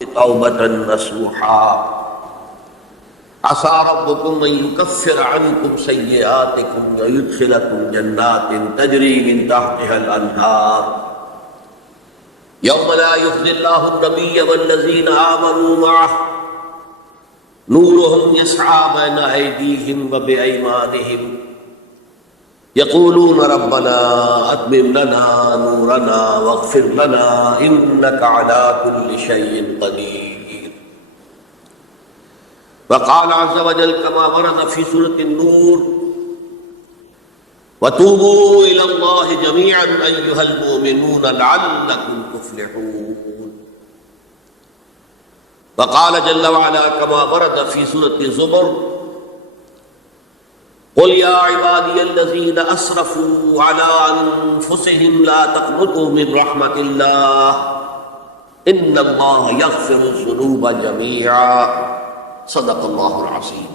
توبة نصوحا عسى ربكم أن يكفر عنكم سيئاتكم ويدخلكم جنات تجري من تحتها الأنهار يوم لا يخزي الله النبي والذين آمنوا معه نورهم يسعى بين أيديهم وبأيمانهم يقولون ربنا أتمم لنا نورنا واغفر لنا إنك على كل شيء قدير. وقال عز وجل كما ورد في سورة النور وتوبوا إلى الله جميعا أيها المؤمنون لعلكم تفلحون. وقال جل وعلا كما ورد في سورة الزمر قل يا عبادي الذين أسرفوا على أنفسهم لا تقنطوا من رحمة الله إن الله يغفر الذنوب جميعا صدق الله العظيم.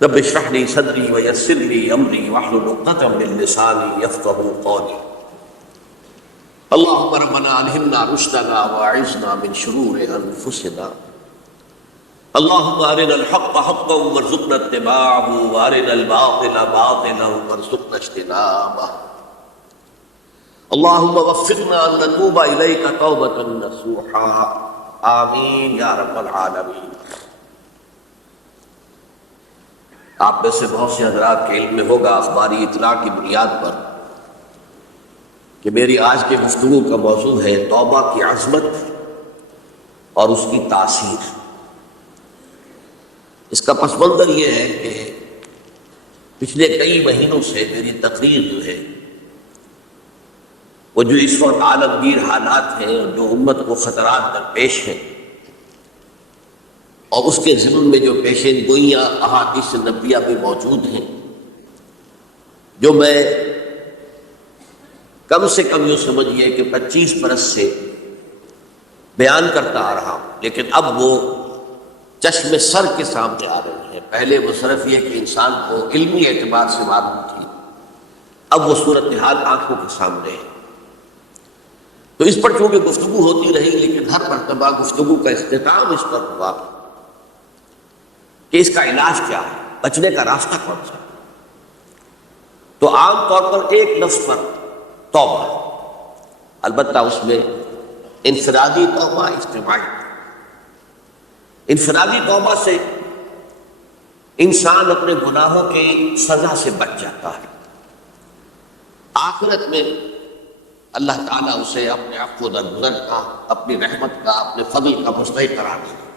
رب اشرح لي صدري ويسر لي أمري واحلل عقدة من لساني يفقهوا قولي. اللهم ربنا ألهمنا رشدنا وأعذنا من شرور أنفسنا. اللهم أرنا الحق حقا وارزقنا اتباعه وأرنا الباطل باطلا وارزقنا اجتنابه. اللهم وفقنا أن نتوب إليك توبة نصوحا آمین یا رب العالمین. آپ میں سے بہت سے حضرات کے علم میں ہوگا اخباری اطلاع کی بنیاد پر کہ میری آج کے گفتگو کا موضوع ہے توبہ کی عظمت اور اس کی تاثیر. اس کا پس منظر یہ ہے کہ پچھلے کئی مہینوں سے میری تقریر جو ہے وہ جو اس وقت عالمگیر حالات ہیں اور جو امت کو خطرات درپیش ہیں اور اس کے ضمن میں جو پیشین گوئیاں احادیث نبویہ بھی موجود ہیں، جو میں کم سے کم یوں سمجھیے کہ 25 برس سے بیان کرتا آ رہا ہوں، لیکن اب وہ چشم سر کے سامنے آ رہے ہیں. پہلے وہ صرف یہ کہ انسان کو علمی اعتبار سے معلوم تھی، اب وہ صورتحال آنکھوں کے سامنے ہے. تو اس پر چونکہ گفتگو ہوتی رہی، لیکن ہر مرتبہ گفتگو کا اختتام اس پر ہوا کہ اس کا علاج کیا ہے، بچنے کا راستہ کون سا. تو عام طور پر ایک لفظ پر توبہ، البتہ اس میں انفرادی توبہ، اجتماعی. انفرادی توبہ سے انسان اپنے گناہوں کی سزا سے بچ جاتا ہے. آخرت میں اللہ تعالیٰ اسے اپنے عفو و درگزر کا، اپنی رحمت کا، اپنے فضل کا مستحق قرار دیتا ہے.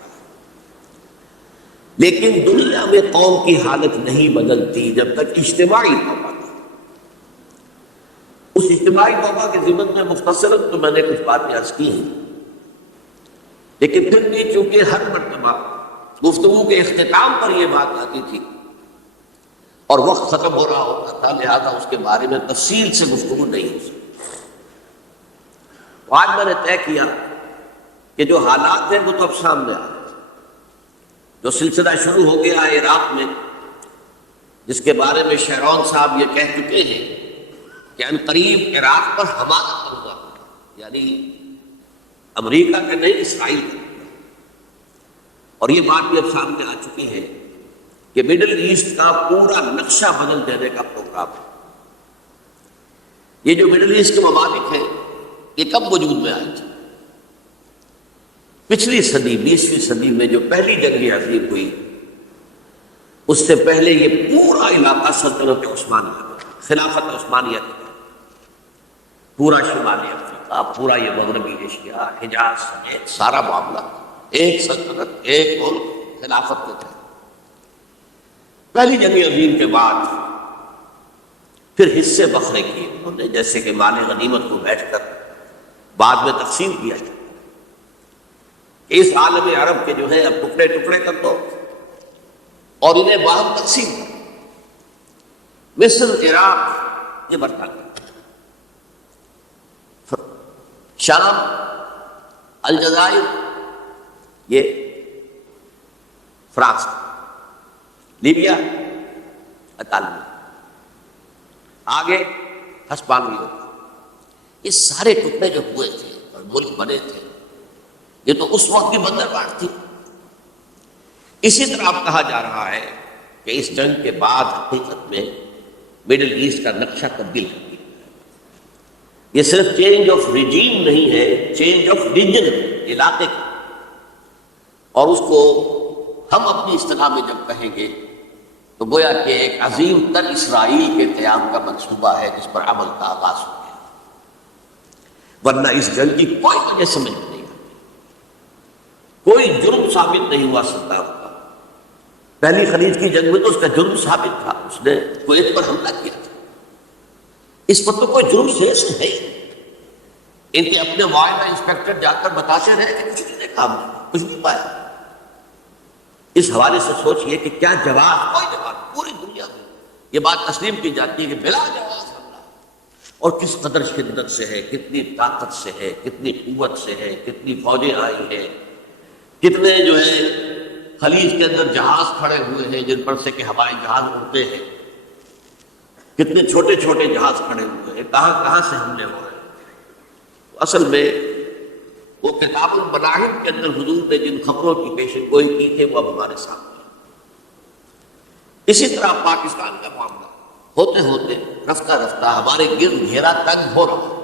لیکن دنیا میں قوم کی حالت نہیں بدلتی جب تک اجتماعی توبہ نہیں. اس اجتماعی توبہ کے ضمن میں مختصراً تو میں نے کچھ باتیں عرض کی ہیں، لیکن پھر بھی چونکہ ہر مرتبہ گفتگو کے اختتام پر یہ بات آتی تھی اور وقت ختم ہو رہا ہوتا تھا، لہذا اس کے بارے میں تفصیل سے گفتگو نہیں ہو سکتی. آج میں نے طے کیا کہ جو حالات ہیں وہ تو اب سامنے آ رہے ہیں. جو سلسلہ شروع ہو گیا ہے عراق میں، جس کے بارے میں شہرون صاحب یہ کہہ چکے ہیں کہ ان قریب عراق پر حملہ ہوگا، یعنی امریکہ کے نہیں، اسرائیل کا. اور یہ بات بھی اب سامنے آ چکی ہے کہ مڈل ایسٹ کا پورا نقشہ بدل دینے کا پروگرام ہے. یہ جو مڈل ایسٹ کے ممالک ہیں یہ کب وجود میں آئی تھی؟ پچھلی صدی، 20ویں صدی میں جو پہلی جنگ عظیم ہوئی، اس سے پہلے یہ پورا علاقہ سلطنت عثمانیہ، خلافت عثمانیہ کا، پورا شمالی افریقہ، پورا یہ مغربی ایشیا، حجاز سمیت سارا معاملہ ایک سلطنت، ایک ملک، خلافت کے تحت. پہلی جنگ عظیم کے بعد پھر حصے بکھرے کیے انہوں نے، جیسے کہ مال غنیمت کو بیٹھ کر بعد میں تقسیم کیا جائے کہ اس عالم عرب کے جو ہے اب ٹکڑے ٹکڑے کر دو اور انہیں باہم تقسیم کرو. مصر، عراق یہ برطانیہ، شام، الجزائر یہ فرانس، لیبیا اطالوی، آگے ہسپانوی. یہ سارے ٹکڑے جو ہوئے تھے اور ملک بنے تھے، یہ تو اس وقت کی بندرگاہ تھی۔ اسی طرح اب کہا جا رہا ہے کہ اس جنگ کے بعد حقیقت میں مڈل ایسٹ کا نقشہ تبدیل کر دیا۔ یہ صرف چینج آف ریجیم نہیں ہے، چینج آف ریجن، علاقے کا، اور اس کو ہم اپنی اصطلاح میں جب کہیں گے تو گویا کہ ایک عظیم تر اسرائیل کے قیام کا منصوبہ ہے جس پر عمل کا آغاز ہو گیا، ورنہ اس جنگ کی کوئی وجہ سمجھ میں نہیں آتی، کوئی جرم ثابت نہیں ہوا صدام کا۔ پہلی خلیج کی جنگ میں تو اس کا جرم ثابت تھا، اس نے کویت پر حملہ کیا تھا، اس پر تو کوئی جرم شیش ہے ہی۔ ان کے اپنے معاہدہ انسپیکٹر جا کر بتاتے رہے کہ کچھ نہیں دیکھا، کچھ نہیں پایا۔ اس حوالے سے سوچئے کہ کیا جواز، کوئی جواز پوری دنیا میں یہ بات تسلیم کی جاتی ہے کہ بلا جواز حملہ، اور کس قدر شدت سے ہے، کتنی طاقت سے ہے، کتنی قوت سے ہے، کتنی فوجیں آئی ہیں، کتنے جو ہے خلیج کے اندر جہاز کھڑے ہوئے ہیں جن پر سے کہ ہوائی جہاز اڑتے ہیں، کتنے چھوٹے چھوٹے جہاز کھڑے ہوئے ہیں، کہاں کہاں سے حملے ہو رہے ہیں۔ اصل میں وہ کتاب المناہب کے اندر حضور نے جن خبروں کی پیشن گوئی کی تھی وہ اب ہمارے سامنے ہے۔ اسی طرح پاکستان کا معاملہ ہوتے ہوتے رفتہ رفتہ ہمارے گرد گھیرا تنگ ہو رہا ہے۔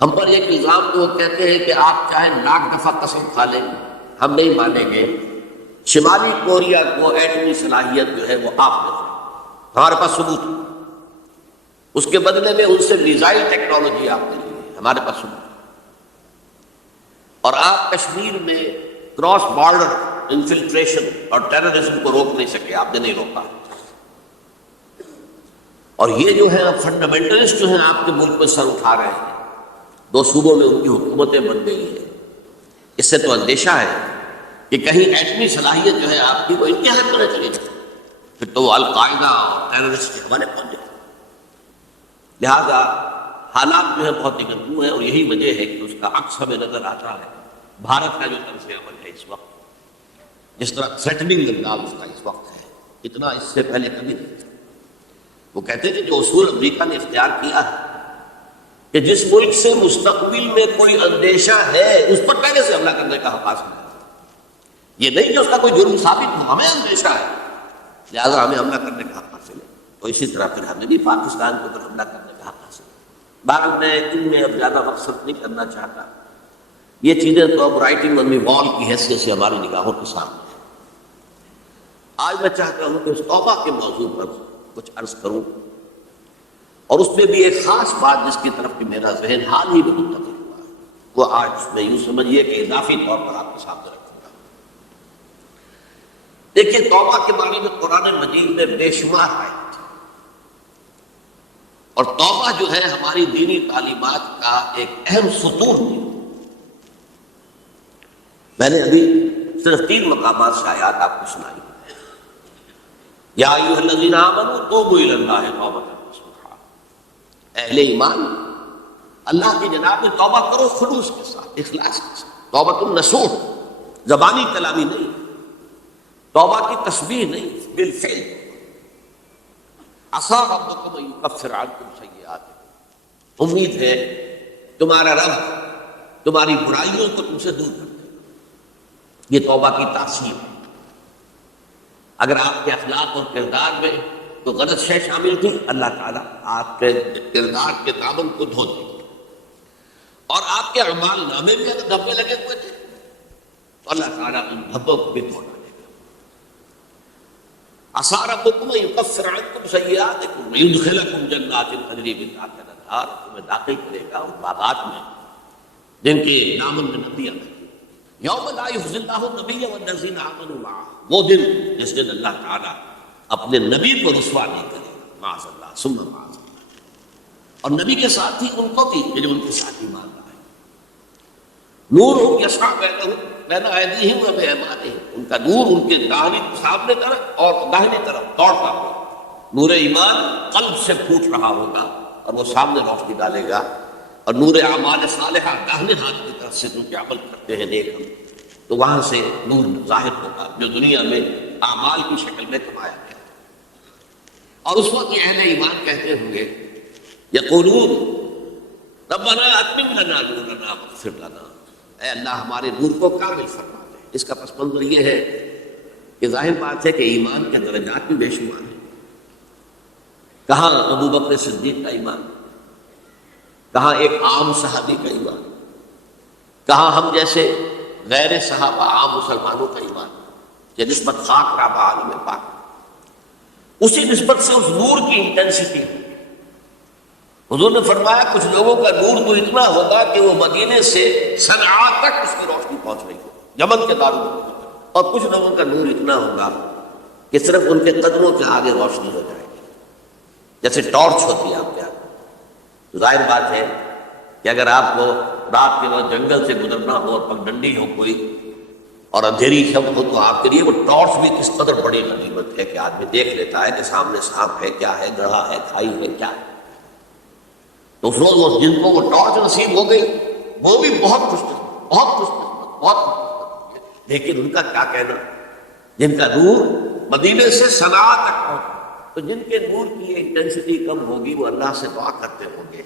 ہم پر ایک الزام تو وہ کہتے ہیں کہ آپ چاہے لاکھ دفعہ قسم کھا لیں ہم نہیں مانیں گے، شمالی کوریا کو ایٹمی صلاحیت جو ہے وہ آپ نے دی، ہمارے پاس ثبوت ہے، اس کے بدلے میں ان سے میزائل ٹیکنالوجی آپ نے لی ہے، ہمارے پاس ثبوت ہے، اور آپ کشمیر میں کراس بارڈر انفلٹریشن اور ٹیررزم کو روک نہیں سکے، آپ نے نہیں روکا۔ اور یہ جو ہے فنڈامنٹلسٹ جو ہیں آپ کے ملک میں سر اٹھا رہے ہیں، 2 صوبوں میں ان کی حکومتیں بن گئی ہیں، اس سے تو اندیشہ ہے کہ کہیں ایٹمی صلاحیت جو ہے آپ کی وہ ان کے ہاتھ میں نہ چلی جائے، پھر تو وہ القاعدہ اور ٹیررسٹ کے حوالے پہنچ جائے۔ لہذا حالات جو ہے بہت نگہباں ہیں، اور یہی وجہ ہے کہ اس کا عکس ہمیں نظر آتا ہے بھارت کا جو طرز عمل ہے اس وقت، جس طرح تھریٹننگ انداز اس کا اس وقت ہے، اتنا اس سے پہلے کبھی نہیں تھا۔ وہ کہتے تھے کہ اصول امریکہ نے اختیار کیا ہے کہ جس ملک سے مستقبل میں کوئی اندیشہ ہے اس پر پہلے سے حملہ کرنے کا حق حاصل ہے، یہ نہیں کہ اس کا کوئی جرم ثابت ہو، ہمیں اندیشہ ہے لہذا ہمیں حملہ کرنے کا حق حاصل ہے، تو اسی طرح پھر ہمیں بھی پاکستان کے اوپر حملہ کرنے کا حق حاصل ہے۔ بعد میں ان میں اب زیادہ وقت صرف نہیں کرنا چاہتا، یہ چیزیں تو اب رائٹنگ آن دی وال کی حیثیت سے ہماری نگاہوں کے سامنے ہیں۔ آج میں چاہتا ہوں کہ اس توبہ کے موضوع پر کچھ عرض کروں، اور اس میں بھی ایک خاص بات جس کی طرف کہ میرا ذہن حال ہی میں منتقل ہوا ہے، وہ آج میں یوں سمجھیے کہ اضافی طور پر آپ کے سامنے رکھوں گا۔ دیکھیے، توبہ کے بارے میں قرآن مجید میں بے شمار آیات ہیں، اور توبہ جو ہے ہماری دینی تعلیمات کا ایک اہم ستون ہے۔ میں نے ابھی صرف 3 مقامات سے آیات آپ کو سنائی۔ یا ایھا الذین آمنوا توبوا الی اللہ توبۃ نصوحا، اہل ایمان اللہ کی جناب میں توبہ کرو خلوص کے ساتھ، اخلاص کے ساتھ، توبۃ النصوح، زبانی کلامی نہیں، توبہ کی تسبیح نہیں، بالفعل۔ عسیٰ ربکم ان یکفر عنکم سیئاتکم، امید ہے تمہارا رب تمہاری برائیوں کو تم سے دور کر دے گا۔ یہ توبہ کی تاثیر ہے۔ اگر آپ کے اخلاق اور کردار میں تو غلط شے شامل تھی، اللہ تعالیٰ آپ کے کردار کے دامن کو دھو دے گا، اور آپ کے اعمال نامے بھی اگر دھبے لگے ہوئے تھے تو اللہ تعالیٰ ان دھبوں کو بھی دھو ڈالے گا۔ عسیٰ ربکم ان یکفر عنکم سیئاتکم ویدخلکم جنات تجری من تحتہا الانہار، تمہیں داخل کرے گا ان باغات میں جن کے دامن میں ندیاں بہتی ہیں۔ یوم لا یخزی اللہ النبی والذین آمنوا معہ، وہ دن جس دن اللہ تعالیٰ اپنے نبی کو رسوا نہیں کرے، معاذ اللہ ثم معاذ اللہ، اور نبی کے ساتھ ہی ان کو بھی کہ جو ان کے ساتھ ایمان لائے۔ نورہم یسعی بین ایدیہم و بایمانہم، ان کا نور ان کے سامنے طرف اور داہنی طرف دوڑتا ہوا، نور ایمان قلب سے پھوٹ رہا ہوگا اور وہ سامنے روشنی ڈالے گا، اور نور اعمال صالحہ داہنے ہاتھ کی طرف سے جو کہ عمل کرتے ہیں نیک ہم، تو وہاں سے نور ظاہر ہوگا جو دنیا میں اعمال کی شکل میں کمایا گیا۔ اور اس وقت یہ اہل ایمان کہتے ہوں گے، یقولون ربنا اتمم لنا نورنا واغفر لنا، اے اللہ ہمارے نور کو کامل فرما دے۔ اس کا پس منظر یہ ہے کہ ظاہر بات ہے کہ ایمان کے درجات بھی بے شمار ہیں۔ کہاں ابو بکر صدیق کا ایمان، کہاں ایک عام صحابی کا ایمان، کہاں ہم جیسے غیر صحابہ عام مسلمانوں کا ایمان، یہ نسبت خاک رابع عالم پاک، اسی نسبت سے اس نور کی انٹینسٹی ہے۔ حضور نے فرمایا کچھ لوگوں کا نور تو اتنا ہوگا کہ وہ مدینے سے صنعاء تک اس کی روشنی پہنچ رہی ہو، یمن کے دارالحکومت تک، اور کچھ لوگوں کا نور اتنا ہوگا کہ صرف ان کے قدموں کے آگے روشنی ہو جائے گی، جیسے ٹارچ ہوتی ہے آپ کے ہاتھ۔ تو ظاہر بات ہے کہ اگر آپ کو رات کے وقت جنگل سے گزرنا ہو اور پگڈنڈی ہو کوئی اور اندھیری شب ہو، تو آپ کے لیے وہ ٹارچ بھی کس قدر بڑی غنیمت ہے کہ آدمی دیکھ لیتا ہے کہ سامنے سانپ ہے، کیا ہے، گڑھا ہے، کھائی ہے، کیا ہے۔ تو اس روز جن کو وہ ٹارچ نصیب ہو گئی وہ بھی بہت خوش قسمت، بہت خوش قسمت، بہت خوش قسمت۔ لیکن ان کا کیا کہنا، جن کا نور مدینے سے صنعاء تک پہنچا، تو جن کے نور کی انٹینسٹی کم ہوگی وہ اللہ سے دعا کرتے ہوں گے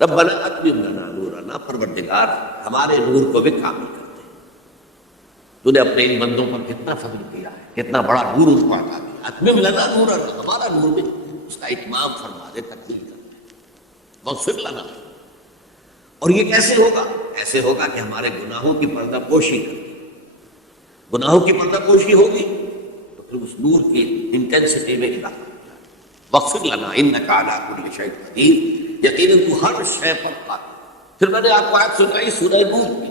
ربنا اتمم لنا نورنا، پروردگار ہمارے نور کو بھی کامل کر دے۔ تو نے اپنے ان بندوں پر کتنا فضل کیا ہے، کتنا بڑا نور ان کو عطا کیا۔ اتمم لنا نورنا، ہمارا نور بھی اس کا اتمام فرما دے، تکمیل کر دے، واغفر لنا۔ اور یہ کیسے ہوگا؟ ایسے ہوگا کہ ہمارے گناہوں کی پردہ پوشی کر دے۔ گناہوں کی پردہ پوشی ہوگی تو پھر اس نور کی انٹینسٹی میں اضافہ ہوگا۔ واغفر لنا انک علی کل شیء قدیر، یقیناً تو ہر شے پر قادر۔ پھر میں نے آپ کو آیت سنائی سورہ نور کی،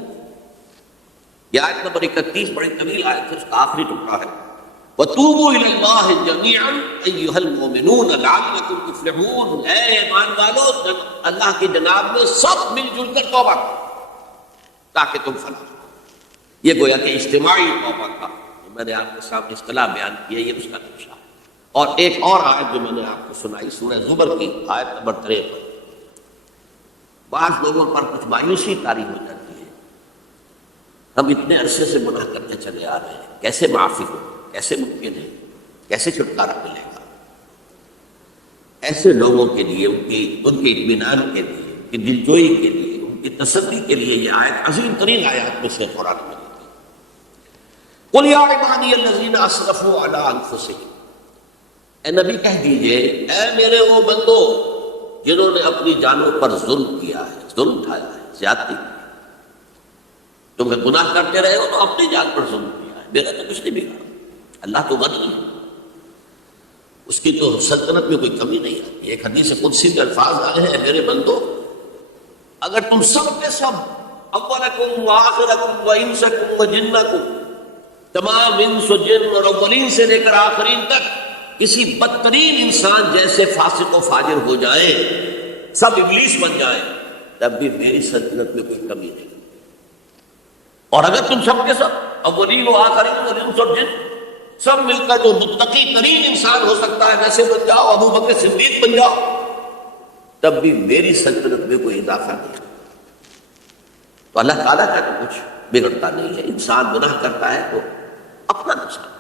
یہ آیت نمبر 31 بڑی طویل آیت ہے، اس کا آخری ٹکڑا ہے۔ وَتُوبُوا إِلَى اللَّهِ جَمِيعًا أَيُّهَا الْمُؤْمِنُونَ لَعَلَّكُمْ تُفْلِحُونَ، اے ایمان والو اللہ کی جناب میں سب مل جل کر توبہ کرو تاکہ تم فلاح ہو۔ یہ گویا کہ اجتماعی توبہ کا میں نے آپ کے سامنے اصطلاح بیان کی ہے، یہ اس کا نقشہ ہے۔ اور ایک اور آیت جو میں نے آپ کو سنائی سورہ زمر کی آیت نمبر 53، بعض لوگوں پر کچھ مایوسی طاری ہو جاتی ہے، ہم اتنے عرصے سے گناہ کرتے چلے آ رہے ہیں، کیسے معافی ہو، کیسے ممکن ہے، کیسے چھٹکارا ملے گا؟ ایسے لوگوں کے لیے ان کے اطمینان کے لیے، ان کی دلجوئی کے لیے، ان کی تسلی کے لیے یہ آیت عظیم ترین آیات میں سے قرآن میں ہے۔ قل یا عبادی الذین اسرفوا علی انفسہم، اے نبی کہہ دیجئے اے میرے وہ بندو جنہوں نے اپنی جانوں پر ظلم کیا ہے، ظلم اٹھایا ہے، زیادتی کی ہے۔ تم گناہ کرتے رہے ہو تو اپنی جان پر ظلم کیا ہے، میرا تو کچھ نہیں بگڑا۔ اللہ تو غنی ہے، اس کی تو سلطنت میں کوئی کمی نہیں آتی۔ ایک حدیث قدسی کے الفاظ آئے ہیں، میرے بندو اگر تم سب کے سب، اولکم و آخرکم و انسکم و جنکم، تمام انس و جن اور اولین سے لے کر آخرین تک کسی بدترین انسان جیسے فاسق و فاجر ہو جائے، سب ابلیس بن جائیں، تب بھی میری سلطنت میں کوئی کمی نہیں۔ اور اگر تم سب کے سب اولین و آخرین اور انس اور جن سب مل کر جو متقی ترین انسان ہو سکتا ہے ویسے بن جاؤ، ابو بکر صدیق بن جاؤ، تب بھی میری سلطنت میں کوئی اضافہ نہیں۔ تو اللہ تعالیٰ کا تو کچھ بگڑتا نہیں ہے، انسان گناہ کرتا ہے تو اپنا نقصان۔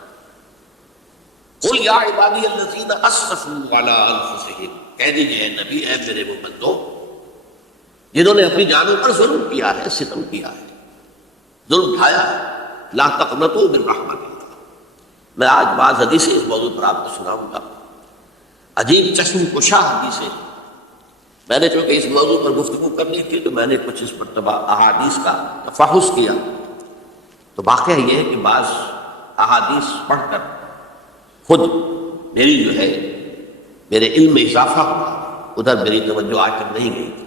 قل یا عبادی الذین اسرفوا علی انفسہم، کہہ دیجئے اے نبی اے میرے وہ بندو جنہوں نے اپنی جانوں پر ظلم کیا ہے، ستم کیا ہے، ظلم اٹھایا ہے، لا تقنطوا من رحمت اللہ۔ میں آج بعض حدیثیں اس موضوع پر آپ کو سناؤں گا، عجیب چشم کشا حدیثیں۔ میں نے چونکہ اس موضوع پر گفتگو کرنی تھی تو میں نے کچھ اس مرتبہ احادیث کا تفحص کیا، تو واقعہ یہ ہے کہ بعض احادیث پڑھ کر خود میری جو ہے میرے علم میں اضافہ ہوا، ادھر میری توجہ آج تک نہیں گئی تھی۔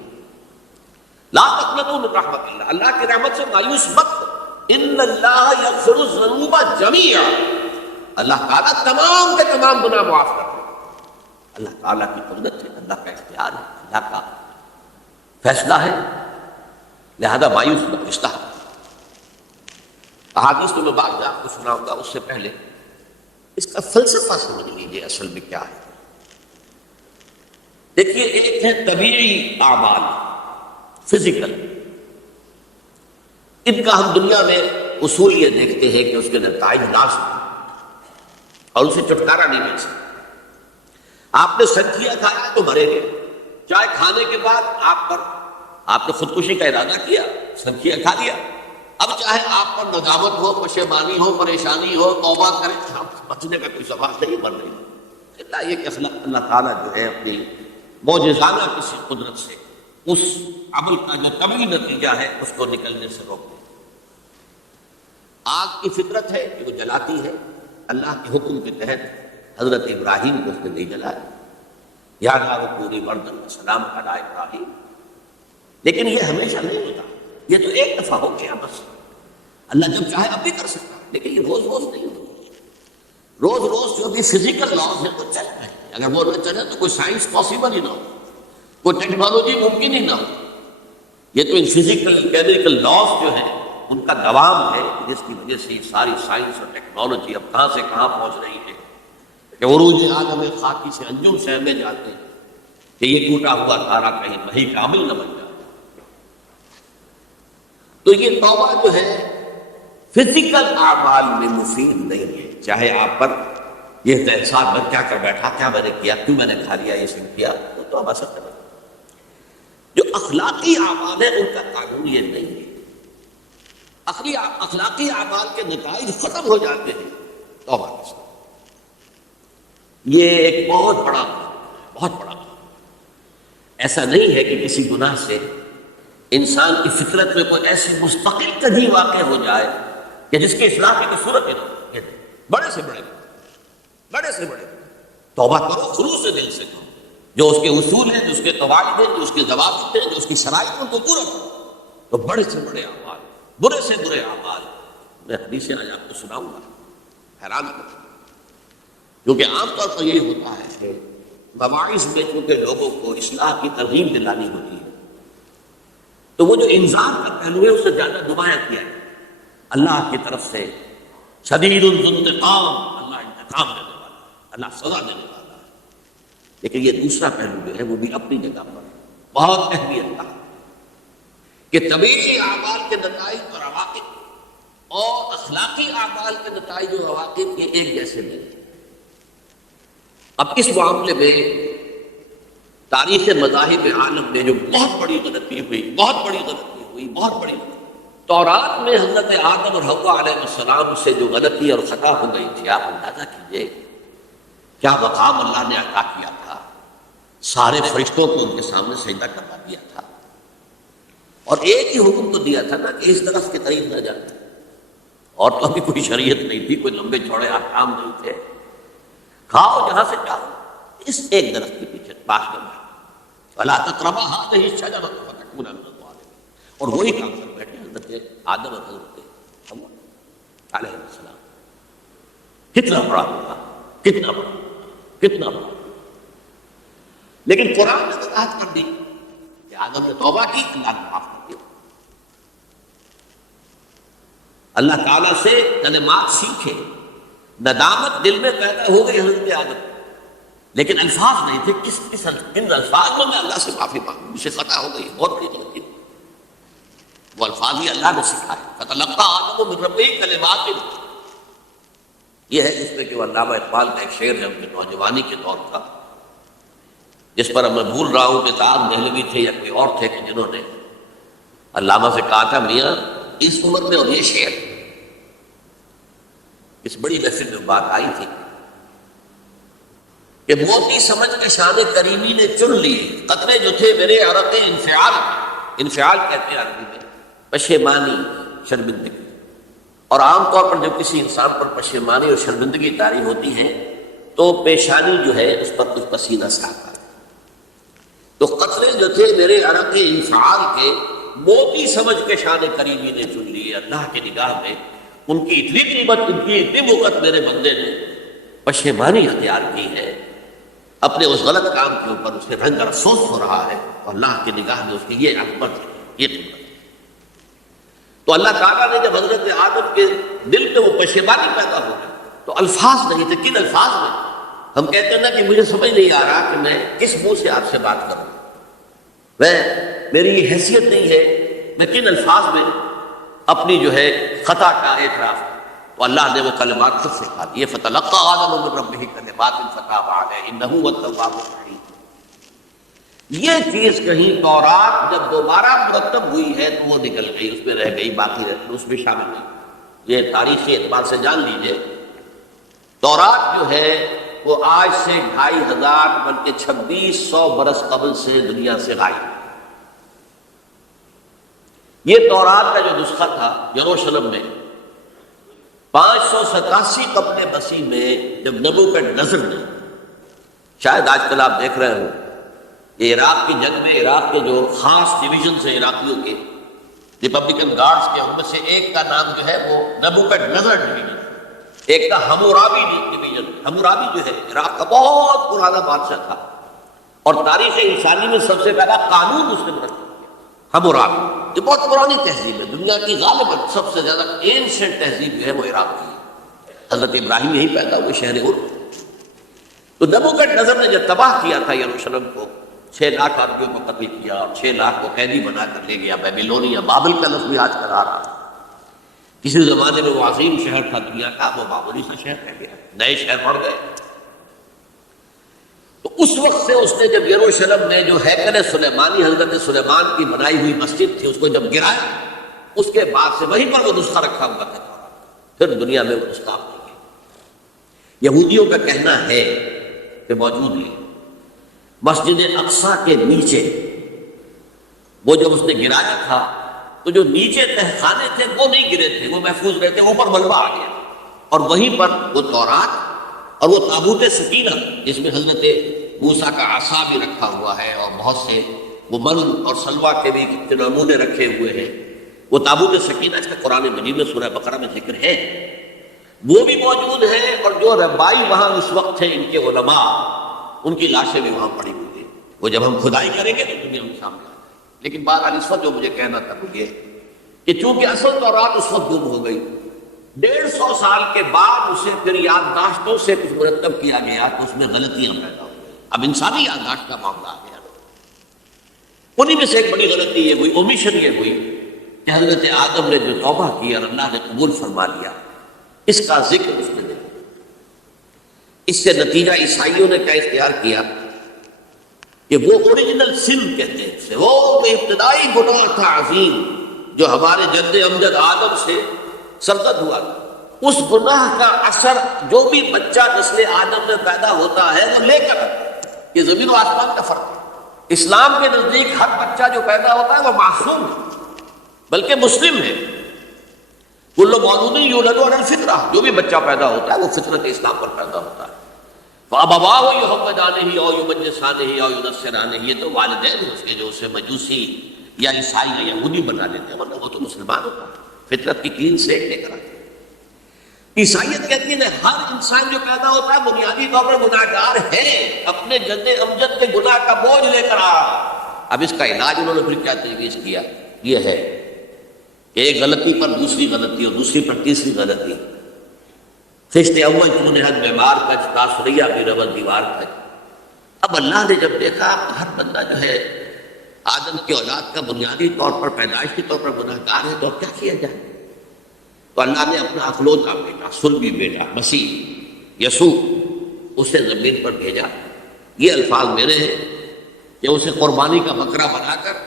لا تقنطوا من رحمت اللہ، اللہ کی رحمت سے مایوس مت ہو، ان اللہ یغفر الذنوب جميعا، اللہ تعالیٰ تمام کے تمام گناہ معاف کرتے ہیں۔ اللہ تعالیٰ کی قدرت ہے، اللہ کا اختیار ہے، اللہ کا فیصلہ ہے، لہذا مایوس مت استحق۔ احادیث تو میں بعد میں آپ کو سناؤں گا، اس سے پہلے اس کا فلسفہ سمجھ لیجیے اصل میں کیا ہے۔ دیکھیے ایک ہے طبیعی اعمال، فزیکل، ان کا ہم دنیا میں اصول یہ دیکھتے ہیں کہ اس کے نتائج لازم اور اسے چھٹکارا نہیں مل سکتا۔ آپ نے سبزیاں کھایا تو مرے گے، چائے کھانے کے بعد آپ پر آپ نے خودکشی کا ارادہ کیا، سنکھیا کھا لیا، اب چاہے آپ پر ندامت ہو، پشیمانی ہو، پریشانی ہو، توبہ کریں، بچنے کا کوئی سوال نہیں بن رہی۔ اللہ یہ کہ اللہ تعالیٰ جو ہے اپنی معجزانہ کسی قدرت سے اس عمل کا جو طبعی نتیجہ ہے اس کو نکلنے سے روک دے۔ آگ کی فطرت ہے کہ وہ جلاتی ہے، اللہ کے حکم کے تحت حضرت ابراہیم کو اس نے نہیں جلایا، یا نار کونی بردن سلام علی ابراہیم، لیکن یہ ہمیشہ نہیں ہوتا، یہ تو ایک دفعہ ہو گیا بس۔ اللہ جب چاہے اب بھی کر سکتا ہے، لیکن یہ روز روز نہیں ہوتا۔ روز روز جو بھی فزیکل لاز ہے وہ چل رہے ہیں، اگر وہ نہ چلے تو کوئی سائنس پاسبل ہی نہ ہو، کوئی ٹیکنالوجی ممکن ہی نہ ہو۔ یہ تو ان فزیکل کیمیکل لاز جو ہیں ان کا دوام ہے، جس کی وجہ سے ساری سائنس اور ٹیکنالوجی اب کہاں سے کہاں پہنچ رہی ہے کہ عروج آدم خاکی سے انجم سے ہمیں جاتے ہیں کہ یہ ٹوٹا ہوا تارا کہیں وہی کامل نہ بن جائے۔ تو یہ توبہ جو ہے فزیکل اعمال میں مفید نہیں ہے، چاہے آپ پر یہ احساس میں کیا کر بیٹھا، کیا میں نے کیا، کیوں میں نے کھا لیا، یہ سب کیا، وہ توبہ سب کرے۔ جو اخلاقی اعمال ہیں ان کا قانون یہ نہیں ہے، اخلاقی اعمال کے نتائج ختم ہو جاتے ہیں توبہ کے ساتھ۔ یہ ایک بہت بڑا بہت بڑا ایسا نہیں ہے کہ کسی گناہ سے انسان کی فطرت میں کوئی ایسی مستقل کدی واقع ہو جائے کہ جس کی اصلاح کی کوئی صورت ہی نہ ہو۔ بڑے سے بڑے توبہ کرو، خلوص سے دل سے کرو، جو اس کے اصول ہیں، جو اس کے قواعد ہیں، جو اس کے ضوابط ہیں، جو اس کی شرائط ہیں، ان کو پورا کرو۔ تو بڑے سے بڑے اعمال، برے سے برے اعمال، میں حدیثیں آج آپ کو سناؤں گا، حیران کروں، کیونکہ عام طور پر یہی ہوتا ہے کہ مواعظ میں چونکہ لوگوں کو اصلاح کی ترغیب دلانی ہوتی ہے تو وہ جو انذار کا پہلو ہے اسے زیادہ نمایاں کیا ہے۔ اللہ کی طرف سے شدید الانتقام، اللہ انتقام دینے والا، اللہ سزا دینے والا ہے، لیکن یہ دوسرا پہلو جو ہے وہ بھی اپنی جگہ پر بہت اہمیت کا کہ طبیعی اعمال کے نتائج اور عواقب اور اخلاقی اعمال کے نتائج اور عواقب یہ ایک جیسے نہیں ہیں۔ اب اس معاملے میں تاریخ مذاہب عالم میں جو بہت بڑی غلطی ہوئی، تورات میں حضرت آدم اور حوا علیہ السلام سے جو غلطی اور خطا ہو گئی تھی، آپ اندازہ کیجئے کیا مقام اللہ نے عطا کیا تھا، سارے فرشتوں کو ان کے سامنے سجدہ کروا دیا تھا، اور ایک ہی حکم تو دیا تھا نا کہ اس درخت کے قریب نہ جانا، اور تو ابھی کوئی شریعت نہیں تھی، کوئی لمبے چوڑے احکام نہیں تھے، کھاؤ جہاں سے چاہو، اس ایک درخت کے پیچھے پاس نہ بیٹھو، فَلَا تَقْرَبَا هَٰذِهِ الشَّجَرَةَ فَتَكُونَا مِنَ الظَّالِمِينَ، اور وہی کام کر بیٹھے حضرت آدم اور حضرت حوا علیہ السلام۔ کتنا بڑا ہوگا، کتنا بڑا، لیکن قرآن نے وضاحت کر دی کہ آدم نے توبہ کی، اللہ نے معاف کر دیا۔ اللہ تعالیٰ سے کلمات سیکھے، ندامت دل میں پیدا ہو گئی حضرت آدم، لیکن الفاظ نہیں تھے، کن الفاظ میں اللہ سے معافی مانگوں، مجھ سے خطا ہو گئی، بہت بڑی غلطی، وہ الفاظ ہی اللہ نے سکھائے۔ فَتَلَقَّىٰ آدَمُ مِن رَبِّهِ كَلِمَاتٍ، یہ ہے جس میں کہ علامہ اقبال کا ایک شعر ہے ان کے نوجوانی کے دور کا، جس پر میں بھول رہا ہوں کہ صاحب دہلوی تھے یا کوئی اور تھے کہ جنہوں نے علامہ سے کہا تھا میاں اس عمر میں، اور یہ شعر اس بڑی محفل میں بات آئی تھی کہ موتی سمجھ کے شان کریمی نے چن لیے قطرے جو تھے میرے عرق انفعال کہتے ہیں عربی میں پشیمانی، شرمندگی، اور عام طور پر جب کسی انسان پر پشیمانی اور شرمندگی طاری ہوتی ہے تو پیشانی جو ہے اس پر کچھ پسینہ ساتا ہے، تو قطرے جو تھے میرے عرق انفعال کے موتی سمجھ کے شان کریمی نے چن لیے، اللہ کی نگاہ میں ان کی اتنی قیمت، ان کی اتنی موقت میرے بندے نے پشیمانی اختیار کی ہے اپنے اس غلط کام کے اوپر، اسے رنج اور افسوس ہو رہا ہے، اور اللہ کی نگاہ میں اس کی یہ عظمت ہے، یہ قیمت ہے۔ تو اللہ تعالیٰ نے جب حضرت آدم کے دل میں وہ پشیمانی پیدا ہو گئی تو الفاظ نہیں تھے، کن الفاظ میں؟ ہم کہتے ہیں نا کہ مجھے سمجھ نہیں آ رہا کہ میں کس منہ سے آپ سے بات کروں، میری یہ حیثیت نہیں ہے، میں کن الفاظ میں اپنی جو ہے خطا کا اعتراف، تو اللہ نے وہ کلمات خود سکھا دیے، فَتَلَقَّىٰ آدَمُ مِن رَبِّهِ كَلِمَاتٍ فَتَابَ عَلَيْهِ إِنَّهُ هُوَ التَّوَّابُ الرَّحِيمُ۔ یہ چیز کہیں تورات جب دوبارہ مرتب ہوئی ہے تو وہ نکل گئی، اس میں رہ گئی، باقی اس میں شامل نہیں۔ یہ تاریخی اعتبار سے جان لیجئے، تورات جو ہے وہ آج سے 2500 بلکہ 2600 برس قبل سے دنیا سے غائب۔ یہ تورات کا جو نسخہ تھا یروشلم میں 587 قبل مسیح میں، جب نبوکدنضر نے، شاید آج کل آپ دیکھ رہے ہوں یہ عراق کی جنگ میں عراق کے جو خاص ڈویژنز ہیں عراقیوں کے ریپبلکن گارڈز کے، ان میں سے ایک کا نام جو ہے وہ نبوکدنضر ڈویژن، ایک کا حمورابی ڈویژن۔ حمورابی جو ہے عراق کا بہت پرانا بادشاہ تھا اور تاریخ انسانی میں سب سے پہلا قانون اس نے مرتب کیا۔ حمورابی یہ بہت پرانی تہذیب ہے، دنیا کی غالباً سب سے زیادہ اینشنٹ تہذیب جو ہے وہ عراق کی ہے۔ حضرت ابراہیم یہی پیدا ہوئے شہر عرب۔ تو نبوکدنضر نے جب تباہ کیا تھا یروشلم کو، 6 لاکھ آدمیوں کو قتل کیا اور 6 لاکھ کو قیدی بنا کر لے گیا بیبیلونیا، بابل کا لفظ بھی آج کل آ رہا ہے۔ کسی زمانے میں وہ عظیم شہر تھا دنیا کا، وہ معمولی سا شہر رہ گیا، نئے شہر بڑھ گئے۔ تو اس وقت سے اس نے جب یروشلم میں جو ہیکل سلیمانی حضرت سلیمان کی بنائی ہوئی مسجد تھی اس کو جب گرایا، اس کے بعد سے وہیں پر وہ نسخہ رکھا ہوا تھا، پھر دنیا میں وہ نسخہ نہیں گیا۔ یہودیوں کا کہنا ہے کہ موجود ہے مسجد اقصیٰ کے نیچے، وہ جب اس نے گرایا تھا تو جو نیچے تہخانے تھے وہ نہیں گرے تھے، وہ محفوظ رہتے، اوپر ملبہ آ گیا اور وہیں پر وہ تورات اور وہ تابوت سکینہ جس میں حضرت موسیٰ کا عصا بھی رکھا ہوا ہے اور بہت سے وہ من اور سلوہ کے بھی کتنے نمونے رکھے ہوئے ہیں، وہ تابوت سکینہ اس کا قرآن مجید میں سورہ بقرہ میں ذکر ہے، وہ بھی موجود ہے۔ اور جو ربائی وہاں اس وقت تھے ان کے علماء، ان کی لاشیں بھی وہاں پڑی ہوئی ہیں، وہ جب ہم کھدائی کریں گے تو دنیا میں سامنے آ جائے گی۔ لیکن بہرحال اس وقت جو مجھے کہنا تھا وہ یہ کہ چونکہ اصل تورات اس وقت گم ہو گئی، 150 سال کے بعد اسے پھر یادداشتوں سے کچھ مرتب کیا گیا تو اس میں غلطیاں پیدا ہو گئی۔ اب انسانی یادداشت کا معاملہ آ گیا، انہیں میں سے ایک بڑی غلطی یہ ہوئی، اومیشن یہ ہوئی کہ حضرت آدم نے جو توبہ کی اور اللہ نے قبول فرما لیا، اس کا ذکر اس نے نہیں۔ اس سے نتیجہ عیسائیوں نے کیا اختیار کیا کہ وہ اوریجنل سن کہتے ہیں اسے، وہ ابتدائی گناہ تھا عظیم جو ہمارے جد امجد آدم سے سرزد ہوا تھا، اس گناہ کا اثر جو بھی بچہ نسل آدم میں پیدا ہوتا ہے وہ لے کر، یہ زمین و آسمان کا فرق ہے۔ اسلام کے نزدیک ہر بچہ جو پیدا ہوتا ہے وہ معصوم ہے بلکہ مسلم ہے، کل مولود یولد علی الفطرہ، جو بھی بچہ پیدا ہوتا ہے وہ فطرت اسلام پر پیدا ہوتا ہے۔ فَأَبَوَاهُ يُحَوِّدَانِهِ أَوْ يُمَجِّسَانِهِ أَوْ يُنَصِّرَانِهِ، یہ تو والدین ہیں اس کے جو اسے مجوسی یا عیسائی یا یہودی بنا دیتے ہیں، ورنہ وہ تو مسلمان ہوتا ہے، فطرت کی کلین سے لے کر آتے ہیں۔ عیسائیت کہتی ہے کہ ہر انسان جو پیدا ہوتا ہے بنیادی طور پر گناہگار ہے، اپنے جد امجد کے گناہ کا بوجھ لے کر آ رہا۔ اب اس کا علاج انہوں نے پھر کیا تجویز کیا، یہ ہے کہ ایک غلطی پر دوسری غلطی اور دوسری پر تیسری غلطی، خشت اول تو نہد بیمار کچ تاثریہ بھی ربط دیوار کچ۔ اب اللہ نے جب دیکھا ہر بندہ جو ہے آدم کی اولاد کا بنیادی طور پر پیدائشی طور پر گناہ گار ہے تو اب کیا کیا جائے، تو اللہ نے اپنا اکلوتا بیٹا، سلبی بیٹا مسیح یسوع اسے زمین پر بھیجا۔ یہ الفاظ میرے ہیں کہ اسے قربانی کا بکرا بنا کر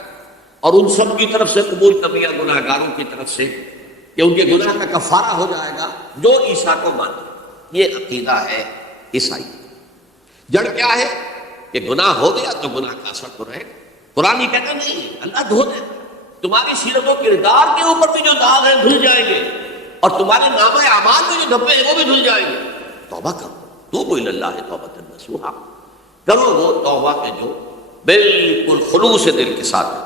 اور ان سب کی طرف سے قبول کر لیا، گناہ گاروں کی طرف سے، کہ ان کے گناہ کا کفارہ ہو جائے گا جو عیسیٰ کو مانے۔ یہ عقیدہ ہے عیسائی۔ جڑ کیا ہے کہ گناہ ہو گیا تو گناہ کا اثر تو رہے۔ قرآن یہ کہتا نہیں، اللہ دھو دے، تمہاری سیرت و کردار کے اوپر بھی جو داغ ہیں دھل جائیں گے اور تمہارے نامہ اعمال میں جو دھبے ہیں وہ بھی دھل جائیں گے۔ توبہ کرو، توبوا الی اللہ توبۃ نصوحا، کرو وہ توبہ کے جو بالکل خلوص دل کے ساتھ۔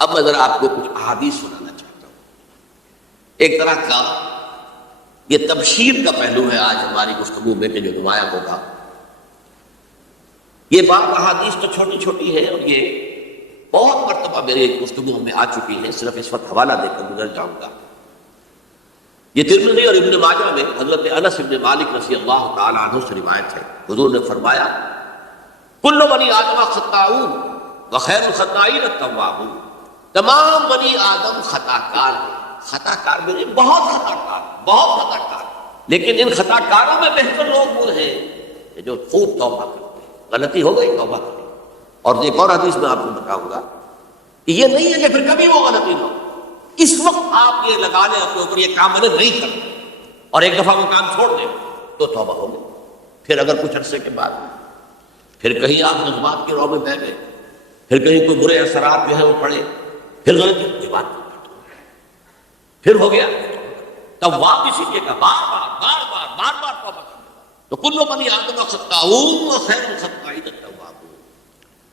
اب میں ذرا آپ کو کچھ احادیث سنانا چاہتا ہوں۔ ایک طرح کا یہ تبشیر کا پہلو ہے آج ہماری گفتگو میں کہ جو نمایاں ہوگا۔ یہ بات احادیث تو چھوٹی چھوٹی ہے اور یہ بہت مرتبہ میرے گفتگو میں آ چکی ہے، صرف اس وقت حوالہ دے کر گزر جاؤں گا۔ یہ ترمذی اور ابن ماجہ میں حضرت انس بن مالک رضی اللہ تعالی عنہ سے روایت ہے، حضور نے فرمایا کل بنی آدم خطاؤون وخیر الخطائین التوابون، تمام بنی آدم خطا کار ہیں، خطا کار میرے بہت خطا کار، بہت خطا کار، لیکن ان خطا کاروں میں بہتر لوگ وہ ہیں کہ جو خوب توبہ کرتے ہیں، غلطی ہو گئی توبہ کریں، اور ایک اور حدیث میں آپ کو بتاؤں گا کہ یہ نہیں ہے کہ پھر کبھی وہ غلطی نہ ہو، اس وقت آپ یہ لگا لیں اپنے اوپر یہ کام میں نے نہیں کرنا، اور ایک دفعہ وہ کام چھوڑ دیں تو توبہ ہو گئی۔ پھر اگر کچھ عرصے کے بعد پھر کہیں آپ جذبات کی رو میں بہ گئے، پھر کہیں کوئی برے اثرات جو ہیں وہ پڑے، پھر غلطی کی بات پھر ہو گیا، تب واپس اسی کا بار بار توبہ کرنا۔ تو کل بنی آدم خطاؤون وخیر الخطائین التوابون۔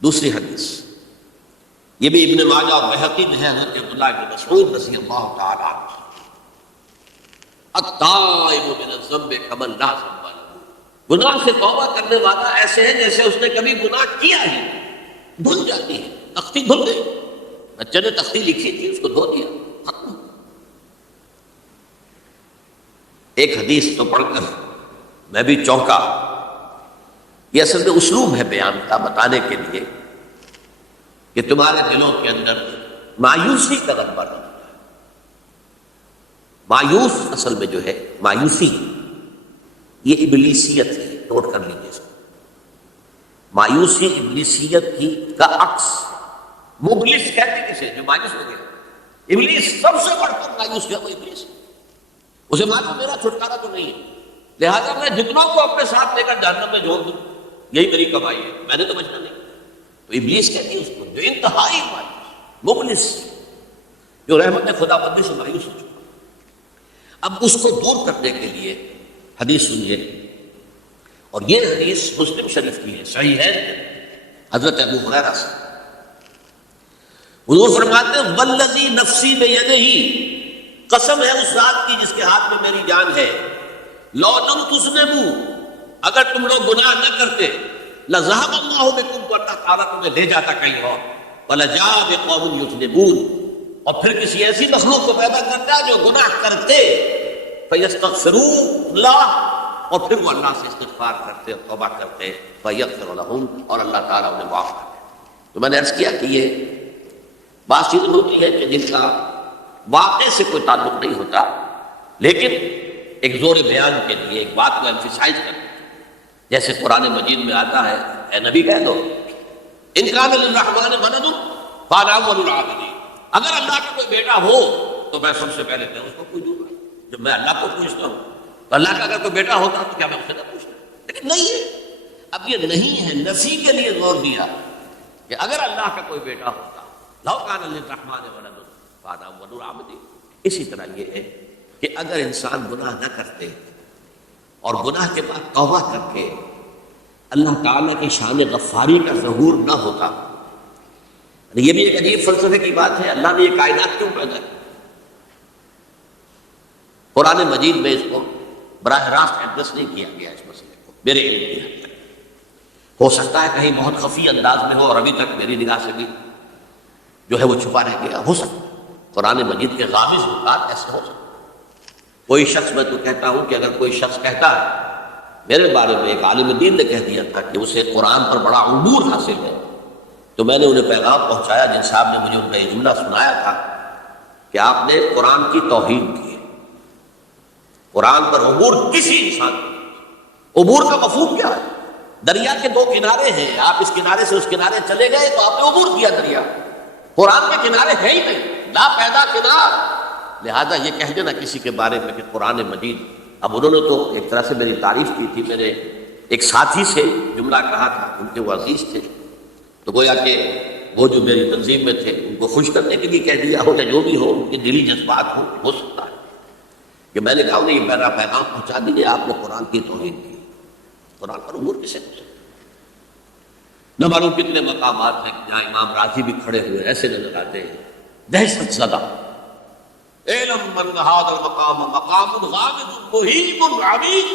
دوسری حدیث یہ بھی ابن ماجہ اور بہقی میں ہے، حضرت عبداللہ بن مسعود رضی اللہ تعالی عنہ، التائب من الذنب کمن لا ذنب له، گناہ سے توبہ کرنے والا ایسے ہے جیسے اس نے کبھی گناہ کیا ہی، دھل جاتی ہے، تختی دھل گئی، بچے نے تختی لکھی تھی اس کو دھو دیا، ختم۔ ایک حدیث تو پڑھ کر میں بھی چونکا، یہ اصل میں اسلوب ہے بیان کا، بتانے کے لیے کہ تمہارے دلوں کے اندر مایوسی کا غلبہ نہ ہو۔ مایوس اصل میں جو ہے مایوسی یہ ابلیسیت ہے، نوٹ کر لیجیے اس کو۔ مایوسی ابلیسیت کی کا عکس، مبلس کہتے کسے جو مایوس ہو گیا، ابلیس سب سے بڑھ کر مایوس ہے وہ ابلیس، اسے معلوم میرا چھٹکارا تو نہیں ہے، لہذا میں جتنا کو اپنے ساتھ لے کر جہنم میں جھونک دوں یہی میری کمائی ہے، میں نے تو بچنا نہیں۔ تو ابلیس کہتی ہے اس کو جو انتہائی مایوس، مبلس، جو رحمت خدا بندی سے مایوس ہو چکا۔ اب اس کو دور کرنے کے لیے حدیث سنیے، اور یہ حدیث مسلم شریف کی ہے، صحیح ہے، حضرت ابو ہریرہ سے حضور فرماتے ہیں والذی نفسی بیدہ، قسم ہے اس ذات کی جس کے ہاتھ میں میری جان ہے، لو لم تذنبوا، اگر تم لوگ گناہ نہ کرتے، لذهب اللہ بکم، تو اللہ تعالیٰ تمہیں لے جاتا کہیں اور، ولجاء بقوم یذنبون، اور پھر کسی ایسی مخلوق کو پیدا کرتا جو گناہ کرتے، فیستغفرون اللہ، اور پھر وہ اللہ سے استغفار کرتے اور توبہ کرتے، فیغفر لہم، اور اللہ تعالیٰ انہیں معاف کرتے۔ تو میں نے عرض کیا کہ یہ بات چیز ہوتی ہے کہ جن کا واقع سے کوئی تعلق نہیں ہوتا، لیکن ایک زور بیان کے لیے ایک بات کو ایمفیسائز کرتے، جیسے قرآن مجید میں آتا ہے، اے نبی کہہ دو ان کان للرحمن ولد فانا اول العابدین، اگر اللہ کا کوئی بیٹا ہو تو میں سب سے پہلے میں اس کو پوجوں گا، جب میں اللہ کو پوچھتا ہوں تو اللہ کا اگر کوئی بیٹا ہوتا تو کیا میں اس سے نہ پوچھتا، لیکن نہیں ہے۔ اب یہ نہیں ہے، نفی کے لیے زور دیا کہ اگر اللہ کا کوئی بیٹا ہوتا، لو کان للرحمن ولد فانا اول العابدین۔ اسی طرح یہ ہے کہ اگر انسان گناہ نہ کرتے اور گناہ کے بعد توبہ کر کے اللہ تعالیٰ کی شان غفاری کا ظہور نہ ہوتا، یہ بھی ایک عجیب فلسفے کی بات ہے، اللہ نے یہ کائنات کیوں پیدا کی؟ قرآن مجید میں اس کو براہ راست ایڈریس نہیں کیا گیا اس مسئلے کو، میرے علم کی حد تک۔ ہو سکتا ہے کہیں بہت خفی انداز میں ہو اور ابھی تک میری نگاہ سے بھی جو ہے وہ چھپا رہ گیا، ہو سکتا ہے قرآن مجید کے غامض نکات ایسے ہو سکتے۔ کوئی شخص، میں تو کہتا ہوں کہ اگر کوئی شخص کہتا ہے، میرے بارے میں ایک عالم دین نے کہہ دیا تھا کہ اسے قرآن پر بڑا عبور حاصل ہے، تو میں نے انہیں پیغام پہنچایا، جن صاحب نے مجھے ان کا یہ جملہ سنایا تھا کہ آپ نے قرآن کی توہین کی ہے، قرآن پر عبور کسی انسان کو، عبور کا مفہوم کیا ہے؟ دریا کے دو کنارے ہیں، آپ اس کنارے سے اس کنارے چلے گئے تو آپ نے عبور کیا دریا، قرآن کے کنارے ہے ہی نہیں، لا پیدا کنار۔ لہذا یہ کہہ دینا کسی کے بارے میں کہ قرآن مجید، اب انہوں نے تو ایک طرح سے میری تعریف کی تھی، میرے ایک ساتھی سے جملہ کہا تھا، ان کے وہ عزیز تھے، تو گویا کہ وہ جو میری تنظیم میں تھے ان کو خوش کرنے کے لیے کہہ دیا ہو یا جو بھی ہو، ان کے دلی جذبات ہو سکتا ہے کہ میں نے کہا انہیں یہ میرا پیغام پہنچا دیجیے، آپ نے قرآن کی توہین کی، قرآن پر عبور کسے ہو سکتا؟ نہ معلوم کتنے مقامات ہیں جہاں امام راضی بھی کھڑے ہوئے ایسے نظر آتے ہیں، دہشت زدہ، اعلم من هذا المقام مقام غامض مہیب عمیق،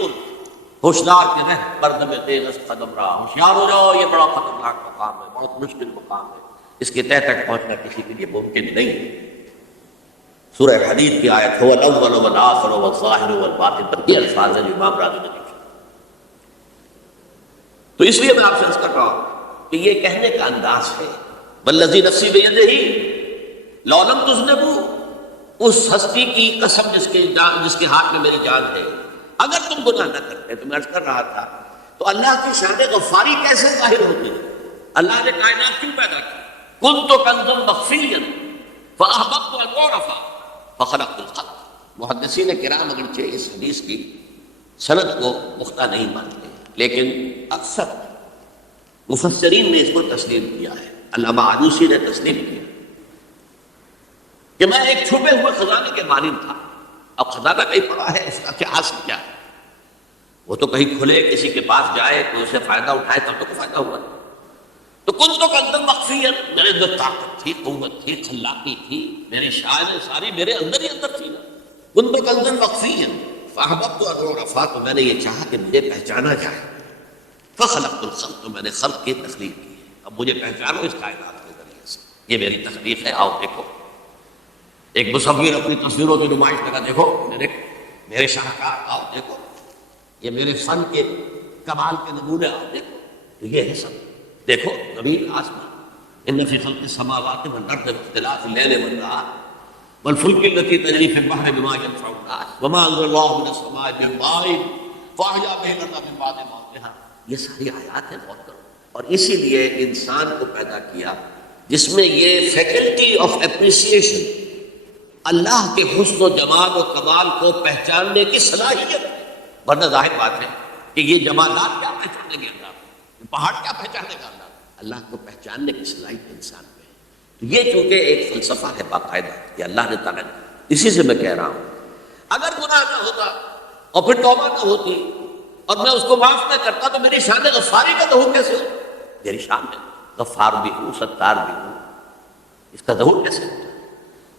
ہوشیار کے رہ پردہ میں تیغ قدم رہا، ہوشیار ہو جاؤ، یہ بڑا خطرناک مقام ہے، بہت مشکل مقام ہے، اس کے تہ تک پہنچنا کسی کے لیے ممکن نہیں۔ سورہ حدید کی آیت هو الاول والآخر والظاہر والباطن، پر یہ الفاظ ہیں جو امام راضی نے لکھے۔ تو اس لیے میں آپ سے عرض کر رہا ہوں کہ یہ کہنے کا انداز ہے، والذی نفسی بیدہ لو لم تذنبوا، اس ہستی کی قسم جس کے ہاتھ میں میری جان ہے، اگر تم گناہ نہ کرتے، تو میں عرض کر رہا تھا تو اللہ کی شان غفاری کیسے ظاہر ہوتی ہے؟ اللہ نے کائنات کیوں پیدا کی؟ کنت کنزا مخفیا فاحببت ان اعرف فخلقت الخلق. محدثین کرام اگرچہ اس حدیث کی سند کو پختہ نہیں مانتے، لیکن اکثر مفسرین نے اس کو تسلیم کیا ہے. علامہ آلوسی نے تسلیم کیا کہ میں ایک چھپے ہوئے خزانے کے مانند تھا. اب خزانہ کہیں پڑا ہے، اس کا کیا حاصل کیا ہے؟ وہ تو کہیں کھلے کسی کے پاس جائے تو اسے فائدہ اٹھائے تب تو فائدہ ہوا. تو کنت کنزا مخفیا، میرے اندر طاقت تھی، قوت تھی، خلاقی تھی، میری شان ساری میرے اندر ہی اندر تھی. کنت کنزا مخفیا فاحببت ان اعرف، تو میں نے یہ چاہا کہ مجھے پہچانا جائے. فخلقت الخلق، تو میں نے خلق کی تخلیق کی. اب مجھے پہچانو اس کائنات کے ذریعے سے، یہ میری تخلیق ہے. آؤ دیکھو، ایک مصور اپنی تصویروں کی نمائش لگا، دیکھو میرے شاہکار، آؤ دیکھو یہ میرے فن کے کمال کے نمونے، آؤ دیکھو. تو یہ ہے سب. دیکھو زمین آسمان، ان فی خلق السماوات والارض واختلاف اللیل والنہار والفلک التي تجری فی البحر بما ينفع الناس وما انزل الله من السماء من ماء فاحیا به الارض من بعد موتها. یہ ساری آیات ہیں بہت کرو. اور اسی لیے انسان کو پیدا کیا جس میں یہ فیکلٹی آف اپریسیشن، اللہ کے حسن و جمال و کمال کو پہچاننے کی صلاحیت ہے. ورنہ ظاہر بات ہے کہ یہ جمالات کیا پہچاننے گے اللہ کو، پہاڑ کیا پہچانے گا اللہ کو پہچاننے کی صلاحیت انسان میں. تو یہ چونکہ ایک فلسفہ ہے باقاعدہ کہ اللہ نے تعالیٰ، اسی سے میں کہہ رہا ہوں اگر گناہ نہ ہوتا اور پھر توبہ نہ ہوتی اور میں اس کو معاف نہ کرتا تو میری شان غفاری کا ظہور کیسے ہو؟ میری شان میں غفار بھی ہوں، ستار بھی ہوں، اس کا ظہور کیسے ہوتا؟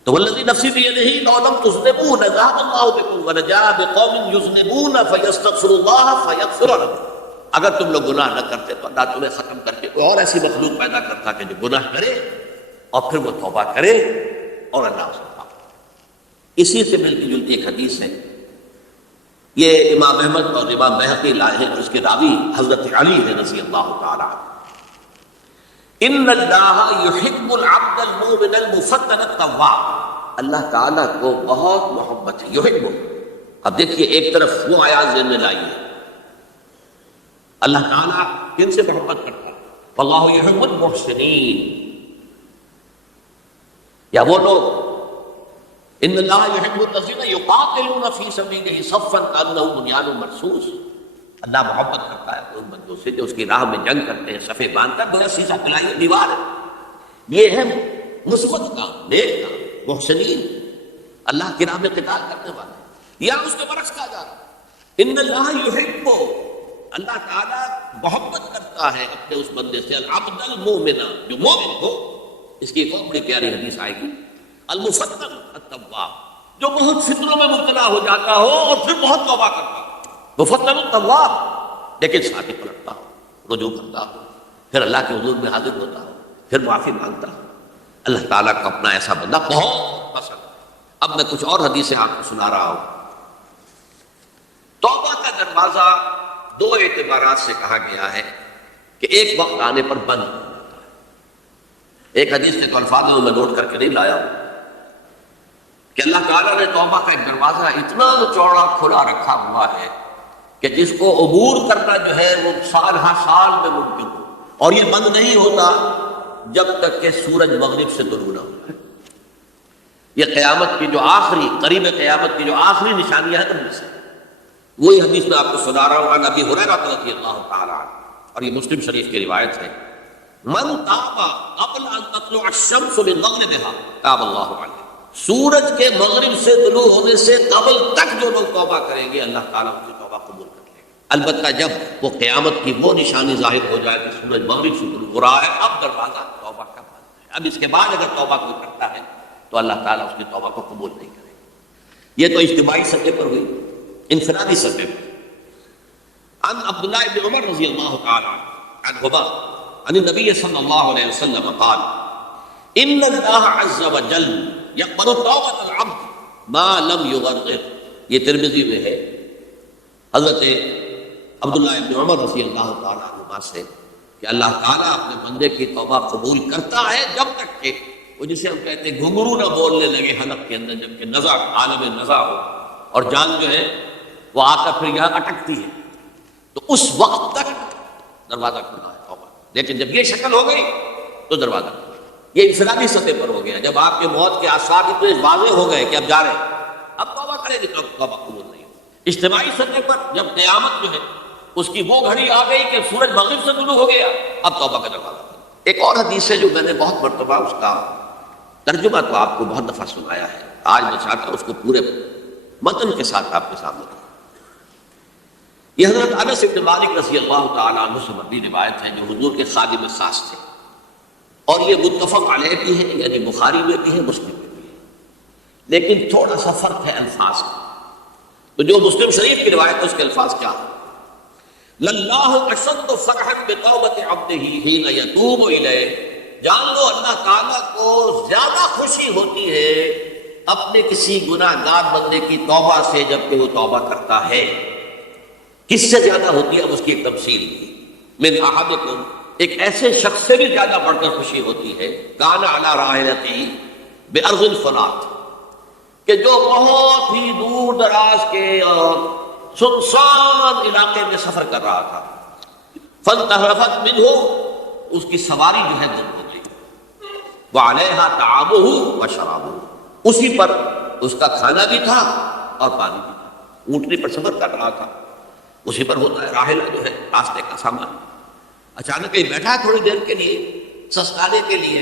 تو والذی نفسی بیدہ لو لم تذنبوا لذهب اللہ بکم ونجا بقوم یذنبون فیستغفروا اللہ فیغفر لهم. اگر تم لوگ گناہ نہ کرتے تو اللہ تمہیں ختم کر کے کوئی اور ایسی مخلوق پیدا کرتا کہ جو گناہ کرے اور پھر وہ توبہ کرے اور اللہ اس کو معاف کرے. اسی سے ملتی جلتی ایک حدیث ہے، یہ امام احمد اور امام بہقی لائے ہیں، اور اس کے راوی حضرت علی ہے رضی اللہ تعالی عنہ. ان اللہ یحب العبد المؤمن المفتن التواب، اللہ تعالیٰ کو بہت محبت ہے. یحب، اب دیکھیے ایک طرف وہ آیات ذہن میں لائیے، اللہ تعالیٰ کن سے محبت کرتا ہے؟ واللہ یحب المحسنین. یا وہ لوگ ان اللہ یحب الذین یقاتلون فی سبیلہ صفا کانہم بنیان مرصوص، اللہ محبت کرتا ہے ان بندوں سے جو اس کی راہ میں جنگ کرتے ہیں صفے باندھ کر، بڑا سیسا پلائی دیوار ہے. یہ ہے مثبت کام، نیک کام، محسنین، اللہ کی راہ میں قتال کرنے والے. یا اس کے برعکس کہا جا رہا ان اللہ یحب، اللہ تعالیٰ محبت کرتا ہے اپنے اس بندے سے العبد المؤمن، جو مومن ہو. اس کی ایک اور بڑی پیاری حدیث آئے گی، المفتن التواب، جو بہت فطروں میں مبتلا ہو جاتا ہو اور پھر بہت توبہ کرتا ہو. مفتن التواب، لیکن ساتھ ہی پلٹتا ہو، رجوع کرتا ہو، پھر اللہ کے حضور میں حاضر ہوتا ہو، پھر معافی مانگتا ہو. اللہ تعالیٰ کا اپنا ایسا بندہ بہت پسند ہے. اب میں کچھ اور حدیثیں آپ کو سنا رہا ہوں. توبہ کا دروازہ دو اعتبارات سے کہا گیا ہے کہ ایک وقت آنے پر بند ہو جاتا ہے. ایک حدیث کے الفاظ میں نوٹ کر کے نہیں لایا ہوں کہ اللہ تعالیٰ نے توبہ کا ایک دروازہ اتنا چوڑا کھلا رکھا ہوا ہے کہ جس کو عبور کرنا جو ہے وہ سال ہر سال میں ممکن ہو، اور یہ بند نہیں ہوتا جب تک کہ سورج مغرب سے طلوع نہ ہو. یہ قیامت کی جو آخری، قریب قیامت کی جو آخری نشانیاں ہیں ان میں سے. وہی حدیث میں آپ کو سنا رہا ہوں عن ابی ہریرہ رضی اللہ تعالی عنہ، اور یہ مسلم شریف کی روایت ہے، من تاب قبل ان تطلع الشمس من مغربها تاب اللہ علیہ. سورج کے مغرب سے طلوع ہونے سے قبل تک جو لوگ توبہ کریں گے اللہ تعالیٰ ان کی توبہ قبول کر لے گا. البتہ جب وہ قیامت کی وہ نشانی ظاہر ہو جائے کہ سورج مغرب سے طلوع ہو رہا ہے، اب دروازہ توبہ کا بند ہے. اب اس کے بعد اگر توبہ کوئی کرتا ہے تو اللہ تعالیٰ اس کی توبہ کو قبول نہیں کرے گا. یہ تو اجتماعی سطح پر ہوئی. انفرادی سطح پر عن عبداللہ بن عمر رضی اللہ تعالی عنہما عن النبی صلی اللہ علیہ وسلم قال ان اللہ عز وجل یقبل توبۃ العبد ما لم یغرغر. یہ ترمذی میں ہے حضرت عبداللہ بن عمر رضی اللہ تعالی عنہما سے کہ اللہ تعالیٰ اپنے بندے کی توبہ قبول کرتا ہے جب تک کہ وہ جسے ہم کہتے ہیں گھنگرو نہ بولنے لگے حلق کے اندر، جب کہ نزع، عالم نزع ہو اور جان جو ہے وہ آ کر پھر یہاں اٹکتی ہے، تو اس وقت تک دروازہ کھلا ہے توبہ. لیکن جب یہ شکل ہو گئی تو دروازہ کھول۔ یہ انفرادی سطح پر ہو گیا، جب آپ کے موت کے آثار اتنے واضح ہو گئے کہ اب جا رہے ہیں، اب توبہ کریں گے تو اب توبہ قبول نہیں ہوگی۔ اجتماعی سطح پر جب قیامت جو ہے اس کی وہ گھڑی آ گئی کہ سورج مغرب سے طلوع ہو گیا، اب توبہ کا دروازہ کھول۔ ایک اور حدیث ہے جو میں نے بہت مرتبہ اس کا ترجمہ تو آپ کو بہت دفعہ سنایا ہے، آج میں چاہتا ہوں اس کو پورے متن کے ساتھ آپ کے سامنے رکھوں۔ یہ حضرت انس بن مالک رضی اللہ تعالیٰ عنہ سے مروی روایت ہے، جو حضور کے خادم خاص تھے، اور یہ متفق علیہ بھی ہے، یعنی بخاری میں بھی ہے، مسلم میں بھی ہے، لیکن تھوڑا سا فرق ہے الفاظ کا۔ تو جو مسلم شریف کی روایت ہے اس کے الفاظ کیا ہے؟ للہ اشد فرحا بتوبۃ عبدہ حین یتوب الیہ، جان لو اللہ تعالیٰ کو زیادہ خوشی ہوتی ہے اپنے کسی گناہ گار بندے کی توبہ سے جب کہ وہ توبہ کرتا ہے۔ کس سے زیادہ ہوتی ہے؟ اب اس کی ایک تفصیل من احدکم، ایک ایسے شخص سے بھی زیادہ بڑھ کر خوشی ہوتی ہے کان علی راحلتہ بارض الفلات، کہ جو بہت ہی دور دراز کے اور سنسان علاقے میں سفر کر رہا تھا، فانتحرفت منہ، اس کی سواری جو ہے گم ہو گئی، وعلیہا طعامہ وشرابہ، اسی پر اس کا کھانا بھی تھا اور پانی بھی تھا، اونٹنی پر سفر کر رہا تھا، اسی پر ہوتا ہے راحلہ جو ہے راستے کا سامان۔ اچانک کہیں بیٹھا ہے تھوڑی دیر کے لیے سستانے کے لیے،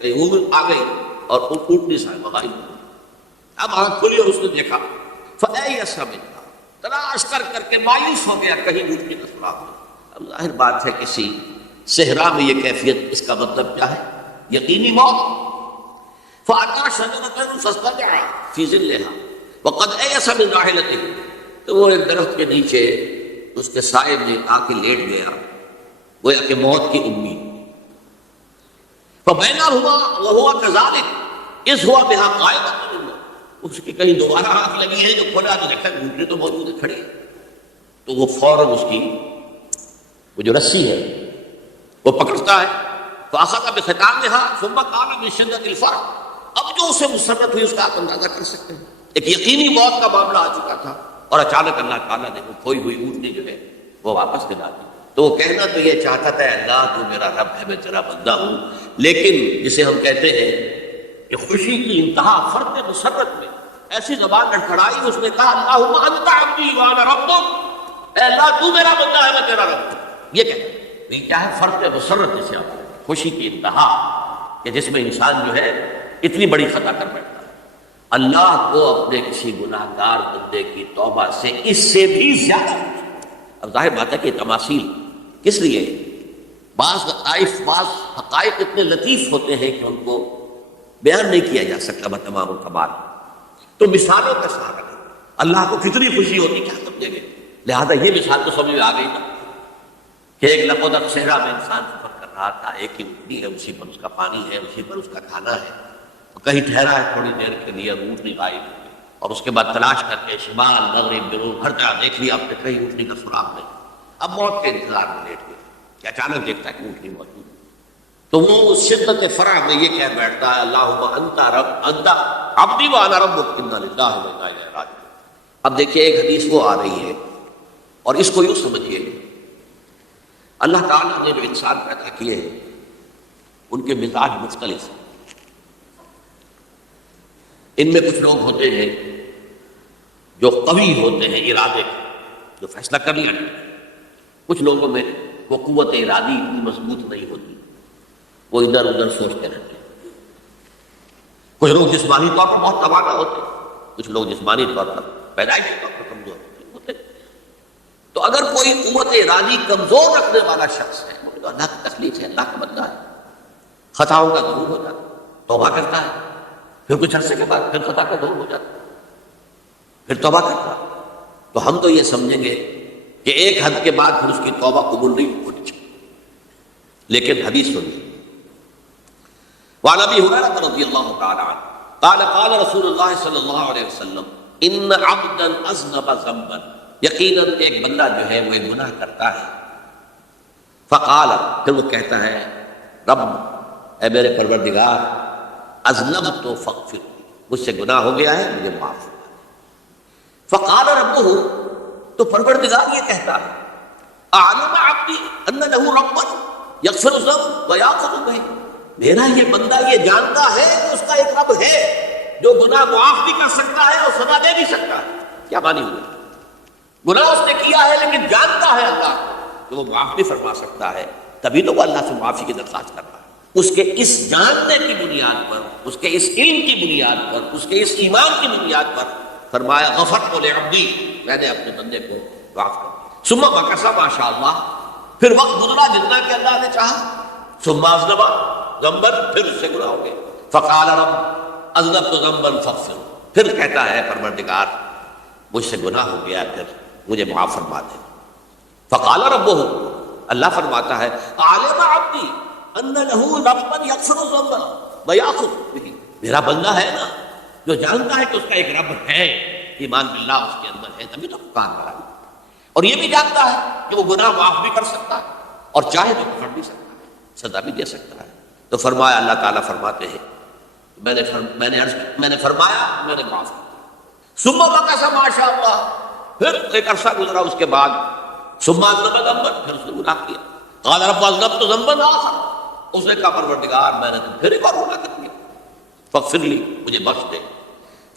کہیں اونٹ آ گئی اور اونٹنی صاحب غائب ہو گئی۔ اب آنکھ کھلی اور اس نے دیکھا، فَأَيَّسَ مِنْهَا، تلاش کر کر کے مایوس ہو گیا، کہیں اونٹنی کا سراغ نہیں۔ اب ظاہر بات ہے کسی صحرا میں یہ کیفیت، اس کا مطلب کیا ہے؟ یقینی موت۔ فَأَتَىٰ شَجَرَةً فَاسْتَجَعَ فِي ظِلِّهَا وَقَدْ أَيَسَ مِنْ رَاحِلَتِهِ، تو وہ ایک درخت کے نیچے اس کے سائے میں آ کے لیٹ گیا، گویا کہ موت کی امید۔ فَبَيْنَهُمَا وَهُوَ كَذَٰلِكَ إِذْ هُوَ بِهَا قَائِمٌ، اس کی کہیں دوبارہ آنکھ لگی ہے جو کھولا تو دیکھا گھنٹے تو موجود ہے کھڑے، تو وہ فوراً اس کی وہ جو رسی ہے وہ پکڑتا ہے، فَأَخَذَ بِخِتَامِهَا ثُمَّ قَالَ مِن شِدَّةِ الْفَرْحِ، اب جو اسے مسرت ہوئی اس کا آپ اندازہ کر سکتے ہیں، ایک یقینی موت کا معاملہ آ چکا تھا، اور اچانک اللہ تعالیٰ نے وہ کھوئی ہوئی اونٹنی جو ہے وہ واپس دلا دی۔ تو وہ کہنا تو یہ چاہتا تھا، اللہ تو میرا رب ہے، میں تیرا بندہ ہوں، لیکن جسے ہم کہتے ہیں کہ خوشی کی انتہا فرد مسرت میں ایسی زبان لڑکھڑائی، اس نے کہا اللہم انت عبدی وانا ربک، اے اللہ تو میرا بندہ ہے، میں تیرا رب ہوں۔ یہ کہتے ہیں یہ کیا ہے؟ فرد مسرت جسے آپ خوشی کی انتہا، کہ جس میں انسان جو ہے اتنی بڑی خطا کر بیٹھتا ہے۔ اللہ کو اپنے کسی گناہ گار بندے کی توبہ سے اس سے بھی زیادہ خوشی۔ اب ظاہر بات ہے کہ تماثیل کس لیے؟ بعض لطائف، بعض حقائق اتنے لطیف ہوتے ہیں کہ ان کو بیان نہیں کیا جا سکتا بتمام الکمال، تو مثالوں کا سہارا ہے۔ اللہ کو کتنی خوشی ہوتی کیا سمجھیں گے؟ لہذا یہ مثال تو سمجھ میں آ گئی نا کہ ایک لقودق صحرا میں انسان سفر کر رہا تھا، ایک ہی اونٹنی ہے، اسی پر اس کا پانی ہے، اسی پر اس کا کھانا ہے، کہیں ٹھہرا ہے تھوڑی دیر کے لیے، اونٹنی غائب ہو گئی، اور اس کے بعد تلاش کر کے شمال مغرب جنوب ہر جگہ دیکھ لیا آپ نے، کہیں اونٹنی کا سراغ نہیں۔ اب موت کے انتظار میں لیٹ گیا کہ اچانک دیکھتا ہے کہ اونٹنی موجود ہے، تو وہ اس شدت فرح میں یہ کہہ بیٹھتا ہے اللہم انت رب انت عبدی وانا ربک انا للہ و انا الیہ راجعون۔ اب دیکھیے ایک حدیث وہ آ رہی ہے، اور اس کو یوں سمجھیے، اللہ تعالیٰ نے جو انسان پیدا کیے ہیں ان کے مزاج مختلف ہیں۔ ان میں کچھ لوگ ہوتے ہیں جو قوی ہوتے ہیں ارادے کے، جو فیصلہ کر لیا جائے، کچھ لوگوں میں وہ قوت ارادی اتنی مضبوط نہیں ہوتی، وہ ادھر ادھر سوچتے رہتے ہیں۔ کچھ لوگ جسمانی طور پر بہت توانا ہوتے ہیں، کچھ لوگ جسمانی طور پر پیدائشی طور پر کمزور ہوتے ہیں۔ تو اگر کوئی قوت ارادی کمزور رکھنے والا شخص ہے، وہ تو اللہ کی تخلیق ہے، اللہ کا بندہ ہے، خطاؤں کا دور ہو جاتا ہے، توبہ کرتا ہے، پھر کچھ عرصے کے بعد پھر خطا کا دور ہو جاتا ہے، پھر توبہ کرتا ہے، تو ہم تو یہ سمجھیں گے کہ ایک حد کے بعد پھر اس کی توبہ قبول نہیں ہونی چاہیے۔ لیکن حدیث سنیے، وعن ابی ہریرہ رضی اللہ تعالی عنہ قال قال رسول اللہ صلی اللہ علیہ وسلم ان عبدا اذنب ذنبا، یقیناً ایک بندہ جو ہے وہ ایک گناہ کرتا ہے، فقال، پھر وہ کہتا ہے رب، اے میرے پروردگار، اذنبت فاغفر، مجھ سے گناہ ہو گیا ہے، مجھے معاف کر۔ فقال ربہ، تو پروردگار یہ کہتا ہے اعلم عبدی ان لہ ربا، یغفر الذنب ویأخذ به، میرا یہ بندہ یہ جانتا ہے کہ اس کا ایک رب ہے جو گناہ معاف بھی کر سکتا ہے اور سزا دے بھی سکتا ہے. کیا معنی ہوئی؟ گناہ اس نے کیا ہے لیکن جانتا ہے اللہ کہ وہ معاف بھی فرما سکتا ہے، تبھی تو وہ اللہ سے معافی کی درخواست کر رہا ہے. اس کے اس جاننے کی بنیاد پر، اس کے اس علم کی بنیاد پر، اس کے اس ایمان کی بنیاد پر فرمایا غفرت لعبدی، میں نے اپنے بندے کو معاف کر دیا. ثم مکث ما شاء اللہ، پھر وقت گزرا جتنا کہ اللہ نے چاہا. ثم اذنب ذنبا، پھر اس سے گناہ ہو گئے. فقال رب اذنبت ذنبا فاغفر، پھر کہتا ہے پروردگار مجھ سے گناہ ہو گیا، پھر مجھے معاف فرما دے. فقال ربہ، اللہ فرماتا ہے علم عبدی ان له ربا یغفر الذنب ویأخذ به، میرا بندہ ہے نا جو جانتا ہے کہ اس کا ایک رب ہے، ایمان باللہ اس کے اندر ہے، تبھی تو پکار رہا ہے. اور یہ بھی جانتا ہے کہ وہ گناہ معاف بھی کر سکتا ہے اور چاہے تو پکڑ بھی سکتا ہے، سزا بھی دے سکتا ہے. تو فرمایا، اللہ تعالیٰ فرماتے ہیں میں نے فرمایا میں نے معاف کر دیا. ثم مکث ما شاء اللہ، پھر ایک عرصہ گزرا اس کے بعد. ثم اذنب ذنبا، پھر اس نے گناہ کیا. قال رب اذنبت ذنبا آخر، اس نے کہا پروردگار میں نے پھر ایک اور گناہ کر دیا، فاغفر لی، مجھے بخش دے.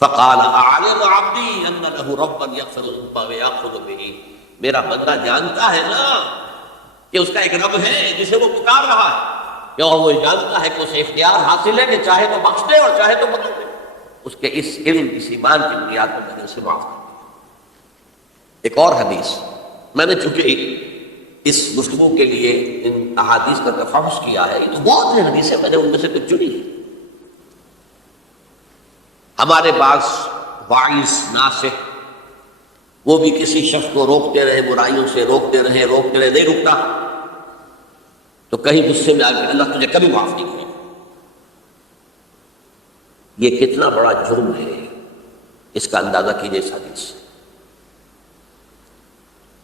فقال اعلم عبدی ان له ربا یغفر الذنب ویأخذ به، میرا بندہ جانتا ہے نا کہ اس کا ایک رب ہے جسے وہ پکار رہا ہے، کہ وہ جانتا ہے کہ اسے اختیار حاصل ہے کہ چاہے تو بخش دے اور چاہے تو پکڑ دے. اس کے اس علم، اس ایمان کی بنیاد پر میں نے اسے معاف کر دیا. ایک اور حدیث، میں نے چونکہ اس گفتگو کے لیے ان احادیث کا تفحص کیا ہے، یہ تو بہت سی حدیثیں میں نے ان میں سے کچھ چنی. ہمارے بعض واعظ ناصح وہ بھی کسی شخص کو روکتے رہے، برائیوں سے روکتے رہے، نہیں رکتا، تو کہیں غصے میں آ کے اللہ تجھے کبھی معاف نہیں کرے. یہ کتنا بڑا جرم ہے، اس کا اندازہ کیجیے اس حدیث سے.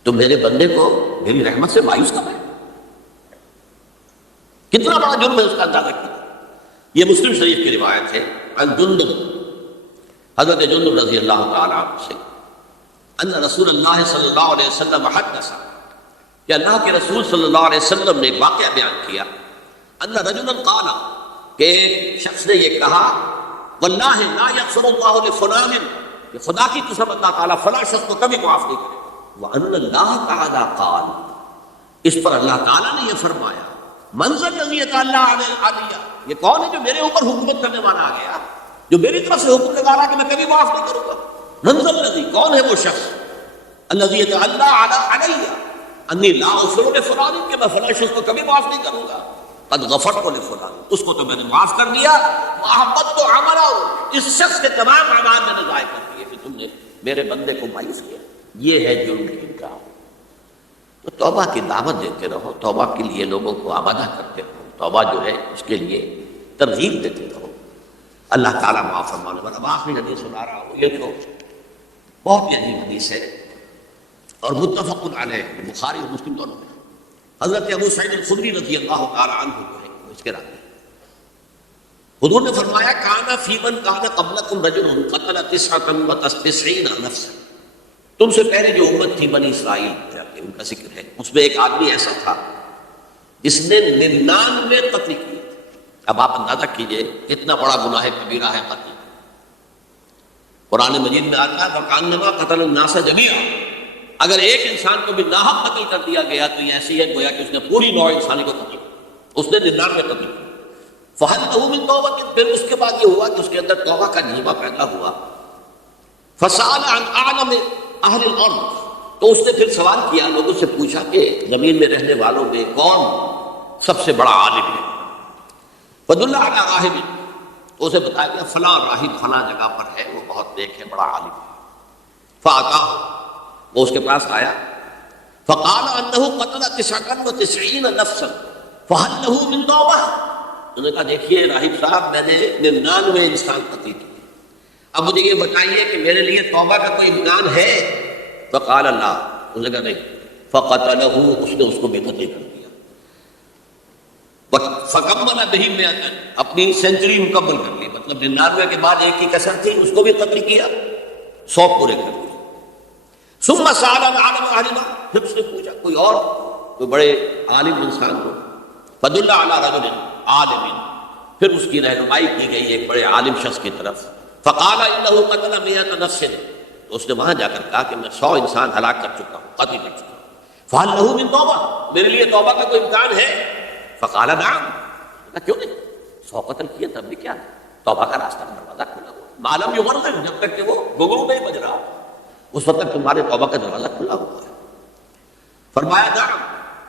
تو میرے بندے کو میری رحمت سے مایوس کر رہے، کتنا بڑا جرم ہے اس کا اندازہ کیجیے. یہ مسلم شریف کی روایت ہے عن جندب، حضرت جندب رضی اللہ تعالیٰ عنہ سے، ان رسول اللہ صلی اللہ علیہ وسلم حدث، کہ اللہ کے رسول صلی اللہ علیہ وسلم نے ایک واقعہ بیان کیا. ان رجلا قال، کہ ایک شخص نے یہ کہا واللہ لا یغفر اللہ لفلان، کہ خدا کی قسم اللہ تعالیٰ فلاں شخص کو کبھی معاف نہیں کرے. وان اللہ تعالیٰ قال، اس پر اللہ تعالیٰ نے یہ فرمایا من ذا الذی یتعالی علیہ، یہ کون ہے جو میرے اوپر حکومت کرنے والا آ گیا، جو میری طرف سے حکم لگا رہا کہ میں کبھی معاف نہیں کروں گا. من ذا الذی، کون ہے وہ شخص، الذی یتعالی علیہ انی لا اغفر لفلان، کہ میں فلاں شخص کو کبھی معاف نہیں کروں گا. قد غفرت لفلان، اس کو تو میں نے معاف کر دیا. محبت تو عملہ، اس شخص کے تمام اعمال میں نے ضائع کر دیے کہ تم نے میرے بندے کو مایوس کیا. یہ ہے جرم کی انکار. تو توبہ کی دعوت دیتے رہو، توبہ کے لیے لوگوں کو آمادہ کرتے رہو، توبہ جو ہے اس کے لیے ترغیب دیتے رہو. اللہ تعالیٰ معاف فرمانے والا. اب آخری حدیث سنا رہا ہوں، یہ تو بہت ہی عجیب حدیث ہے اور متفق علیہ، بخاری اور مسلم دونوں میں. حضرت ابو سعید الخدری رضی اللہ تعالیٰ عنہ جو ہے اس کے راوی، حضور نے فرمایا کان فی من کان قبلکم رجل قتل 99 نفسا، تم سے پہلے جو امت تھی بنی اسرائیل، ان کا ذکر ہے، اس میں ایک آدمی ایسا تھا جس نے 99 قتل کیے. اب آپ اندازہ کیجئے کتنا بڑا گناہ کبیرہ ہے قتل. قرآن مجید میں آتا ہے فَكَأَنَّمَا قَتَلَ النَّاسَ جَمِيعًا، اگر ایک انسان کو بھی ناحق قتل کر دیا گیا تو یہ ایسی ہے گویا کہ اس نے پوری نوع انسانی کو قتل کیا. اس نے 99 قتل کیا. فَهَلْ لَهُ مِن تَوْبَةٍ، پھر اس کے بعد یہ ہوا کہ اس کے اندر توبہ کا جذبہ پیدا ہوا. فَسَأَلَ عَنْ أَعْلَمِ أَهْلِ الْأَرْضِ، تو اس نے پھر سوال کیا، لوگوں سے پوچھا کہ زمین میں رہنے والوں میں کون سب سے بڑا عالم ہے. فَدُلَّ عَلَىٰ رَاهِبٍ، تو اسے بتایا گیا فلاں راہب فلاں جگہ پر ہے، وہ بہت نیک ہے، بڑا عالم ہے. فَأَتَاهُ، وہ اس کے پاس آیا. فَقَالَ أَنَّهُ قَتَلَ 99 نَفْسًا فَهَلْ لَهُ مِن تَوْبَةٍ، انہوں نے کہا دیکھیے راہب صاحب میں نے 99 انسان قتل کیے، اب مجھے یہ بتائیے کہ میرے لیے توبہ کا کوئی امکان ہے. فقال لا، انہوں نے کہا نہیں. فقتلہ، اس نے اس کو بے قتل کر دیا. فکمل بہ 100، اپنی سینچری مکمل کر لی، مطلب 99 کے بعد ایک کی کسر تھی، اس کو بھی قتل کیا، 100 پورے کر دیے. ثم سأل عن عالم اہل الارض، پھر اس نے پوچھا کوئی اور کوئی بڑے عالم انسان ہو. فدل علی رجل عالم، پھر اس کی رہنمائی کی گئی ایک بڑے عالم شخص کی طرف. فقال انه قتل 100 نفس، تو اس نے وہاں جا کر کہا کہ میں 100 انسان ہلاک کر چکا ہوں، قتل کر چکا ہوں. فهل له من توبہ، میرے لیے توبہ کا کوئی امکان ہے؟ فقال نعم، کیوں نہیں، 100 قتل کیے تب بھی کیا ہے، توبہ کا راستہ دروازہ کھلا ہوا، معلوم یغرغر، جب تک کہ وہ گگڑو نہیں بج رہا اس وقت تک تمہارے توبہ کا دروازہ کھلا ہوا ہے. فرمایا نعم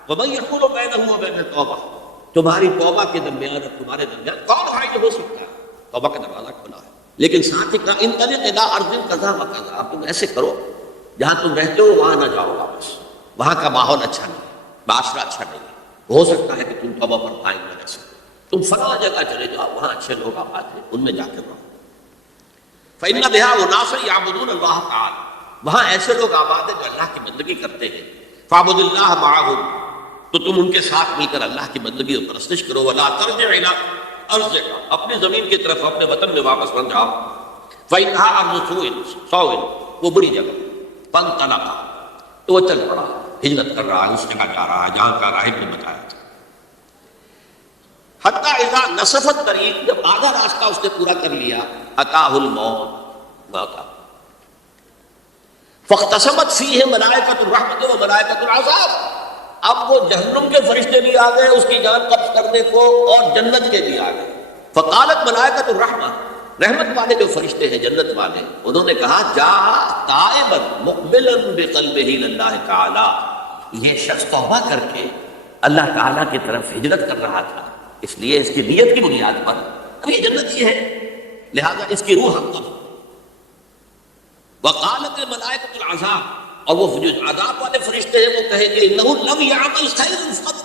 ومن يحول بینہ وبین التوبہ، تمہاری توبہ کے درمیان اور تمہارے درمیان کون حائل ہو سکتا ہے، توبہ کا دروازہ کھلا ہے. لیکن ساتھ ہی کہا انطلق الی ارض کذا وکذا، تم ایسے کرو جہاں تم رہتے ہو وہاں نہ جاؤ واپس، وہاں کا ماحول اچھا نہیں، معاشرہ اچھا نہیں ہے، ہو سکتا ہے کہ تم توبہ پر قائم نہ رہ سکو، تم فلاں جگہ چلے جاؤ وہاں اچھے لوگ آباد ہیں ان میں جا کے رہو. فإن بها أناسا يعبدون الله تعالی، وہاں ایسے لوگ آباد ہیں جو اللہ کی بندگی کرتے ہیں. فاعبد اللہ معهم، تو تم ان کے ساتھ مل کر اللہ کی بندگی اور پرستش کرو. ولا ترجع الى ارضک، اپنی زمین کی طرف اپنے وطن میں واپس نہ جاؤ. فإنها ارض سوء، وہ بری جگہ. فانطلقا، تو وہ چل پڑا، ہجرت کر رہا ہے، اس جگہ جا رہا ہے جہاں کا راہب نے بتایا تھا. حتی اذا نصف الطریق، جب آدھا راستہ اس نے پورا کر لیا، اتاہ الموت، موت آ گئی. فاختصمت فیہ ملائکۃ الرحمۃ و ملائکۃ العذاب، اب وہ جہنم کے فرشتے بھی آ گئے اس کی جان قبض کرنے کو اور جنت کے بھی آ گئے. فقالت ملائکۃ الرحمہ، رحمت والے جو فرشتے ہیں جنت والے، انہوں نے کہا جا تائبا مقبلا بقلبہ اللہ تعالی، یہ شخص توبہ کر کے اللہ تعالیٰ کی طرف ہجرت کر رہا تھا، اس لیے اس کی نیت کی بنیاد پر اب یہ جنتی ہے، لہذا اس کی روح ہم کو. وقالت ملائکۃ العذاب، اور وہ جو عذاب والے فرشتے ہیں وہ کہیں گے انہ لم یعمل خیرا قط،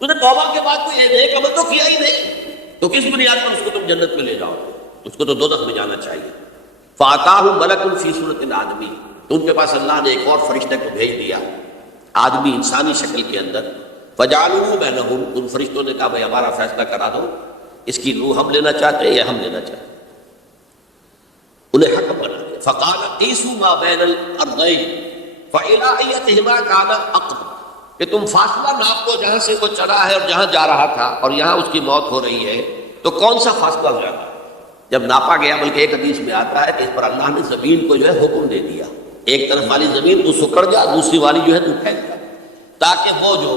تو نے توبہ کے بعد کوئی نیک عمل تو کیا ہی نہیں، تو کس بنیاد پر اس کو تم جنت میں لے جاؤ، اس کو تو دوزخ میں جانا چاہیے. فاتاہ ملک فی صورت الآدمی، تو ان کے پاس اللہ نے ایک اور فرشتے کو بھیج دیا آدمی انسانی شکل کے اندر. فجعلوا بینہم، ان فرشتوں نے کہا بھائی ہمارا فیصلہ کرا دو، اس کی روح ہم لینا چاہتے ہیں یا ہم لینا چاہتے ہیں. انہیں حکم بنا دیا. فقال قیسوا ما بین الارضین فإلی ایتہما کان اقرب، کہ تم فاصلہ ناپ کو جہاں سے وہ چلا ہے اور جہاں جا رہا تھا اور یہاں اس کی موت ہو رہی ہے، تو کون سا فاصلہ زیادہ ہے. جب ناپا گیا، بلکہ ایک حدیث میں آتا ہے کہ اس پر اللہ نے زمین کو جو ہے حکم دے دیا، ایک طرف والی زمین تو سکڑ جا، دوسری والی جو ہے تو پھیل جا، تاکہ وہ جو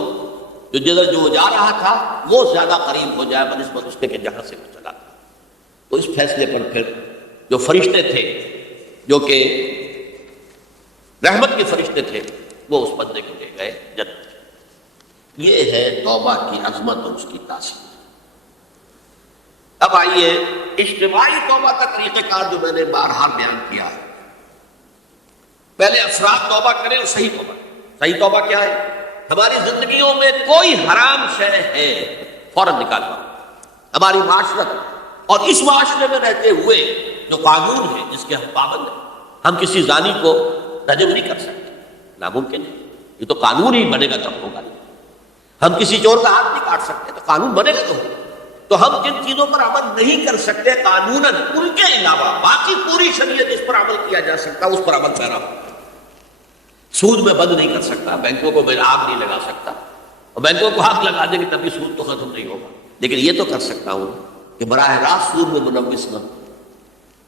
جدھر جو جا رہا تھا وہ زیادہ قریب ہو جائے بنسبت اس کے کہ جہاں سے وہ چلا تھا. تو اس فیصلے پر پھر جو فرشتے تھے جو کہ رحمت کے فرشتے تھے وہ اس بندے کو لے گئے جنت. یہ ہے توبہ کی عظمت اور اس کی تاثیر. اب آئیے اجتماعی توبہ کا طریقہ کار جو میں نے بارہا بیان کیا ہے. پہلے افراد توبہ کریں اور صحیح توبہ. صحیح توبہ کیا ہے؟ ہماری زندگیوں میں کوئی حرام شے ہے فوراً نکالنا. ہماری معاشرت اور اس معاشرے میں رہتے ہوئے جو قانون ہے جس کے ہم پابند ہیں، ہم کسی زانی کو رجم نہیں کر سکتے، ناممکن ہے، یہ تو قانون ہی بنے گا تب ہوگا. ہم کسی چور کا ہاتھ نہیں کاٹ سکتے، تو قانون بنے گا تو ہوگا. تو ہم جن چیزوں پر عمل نہیں کر سکتے قانوناً، ان کے علاوہ باقی پوری شریعت جس پر عمل کیا جا سکتا اس پر عمل پیرا ہوتا ہے. سود میں بند نہیں کر سکتا، بینکوں کو میں آگ نہیں لگا سکتا، اور بینکوں کو آگ لگا دیں گے تبھی سود تو ختم نہیں ہوگا. لیکن یہ تو کر سکتا ہوں کہ براہ راست سود میں ملوث نہ،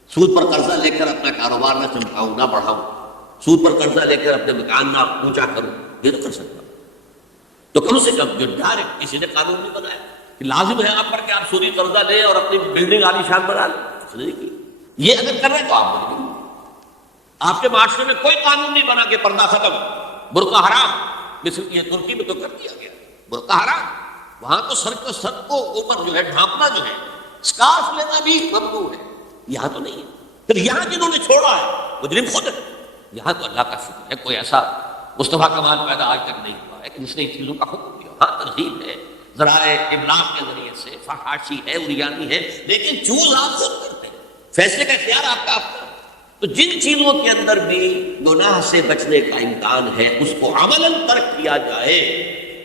سود پر قرضہ لے کر اپنا کاروبار نہ چمکاؤں، نہ بڑھاؤں، سود پر قرضہ لے کر اپنے مکان نہ اونچا کروں، یہ تو کر سکتا ہوں. تو کم سے کم جو ڈائریکٹ کسی نے قانون نہیں بنایا کہ لازم ہے آپ پر کہ آپ سودی قرضہ لیں اور اپنی بلڈنگ عالی شان بنا لیں، اس نے نہیں کی. یہ اگر کر رہے ہیں تو آپ بن گئے. آپ کے معاشرے میں کوئی قانون نہیں بنا کہ پردہ ختم، برقع حرام، مثل یہ ترکی میں تو کر دیا گیا برقع حرام. وہاں تو سر کو اوپر جو ہے ڈھانپنا جو ہے، اسکارف لینا بھی ممنوع ہے، یہاں تو نہیں ہے. پھر یہاں جنہوں نے چھوڑا ہے مجرم خود ہے. یہاں تو اللہ کا شکر ہے کوئی ایسا مصطفیٰ کمال پیدا آج تک نہیں ہوا ہے کہ جس نے ان چیزوں کا حکم دیا. ہاں ترغیب ہے، ذرائع ابلاغ کے ذریعے سے، فحاشی ہے، اریانی ہے، لیکن چوز آپ خود کرتے ہیں، فیصلے کا اختیار آپ کا. تو جن چیزوں کے اندر بھی گناہ سے بچنے کا امکان ہے اس کو عملاً ترک کیا جائے.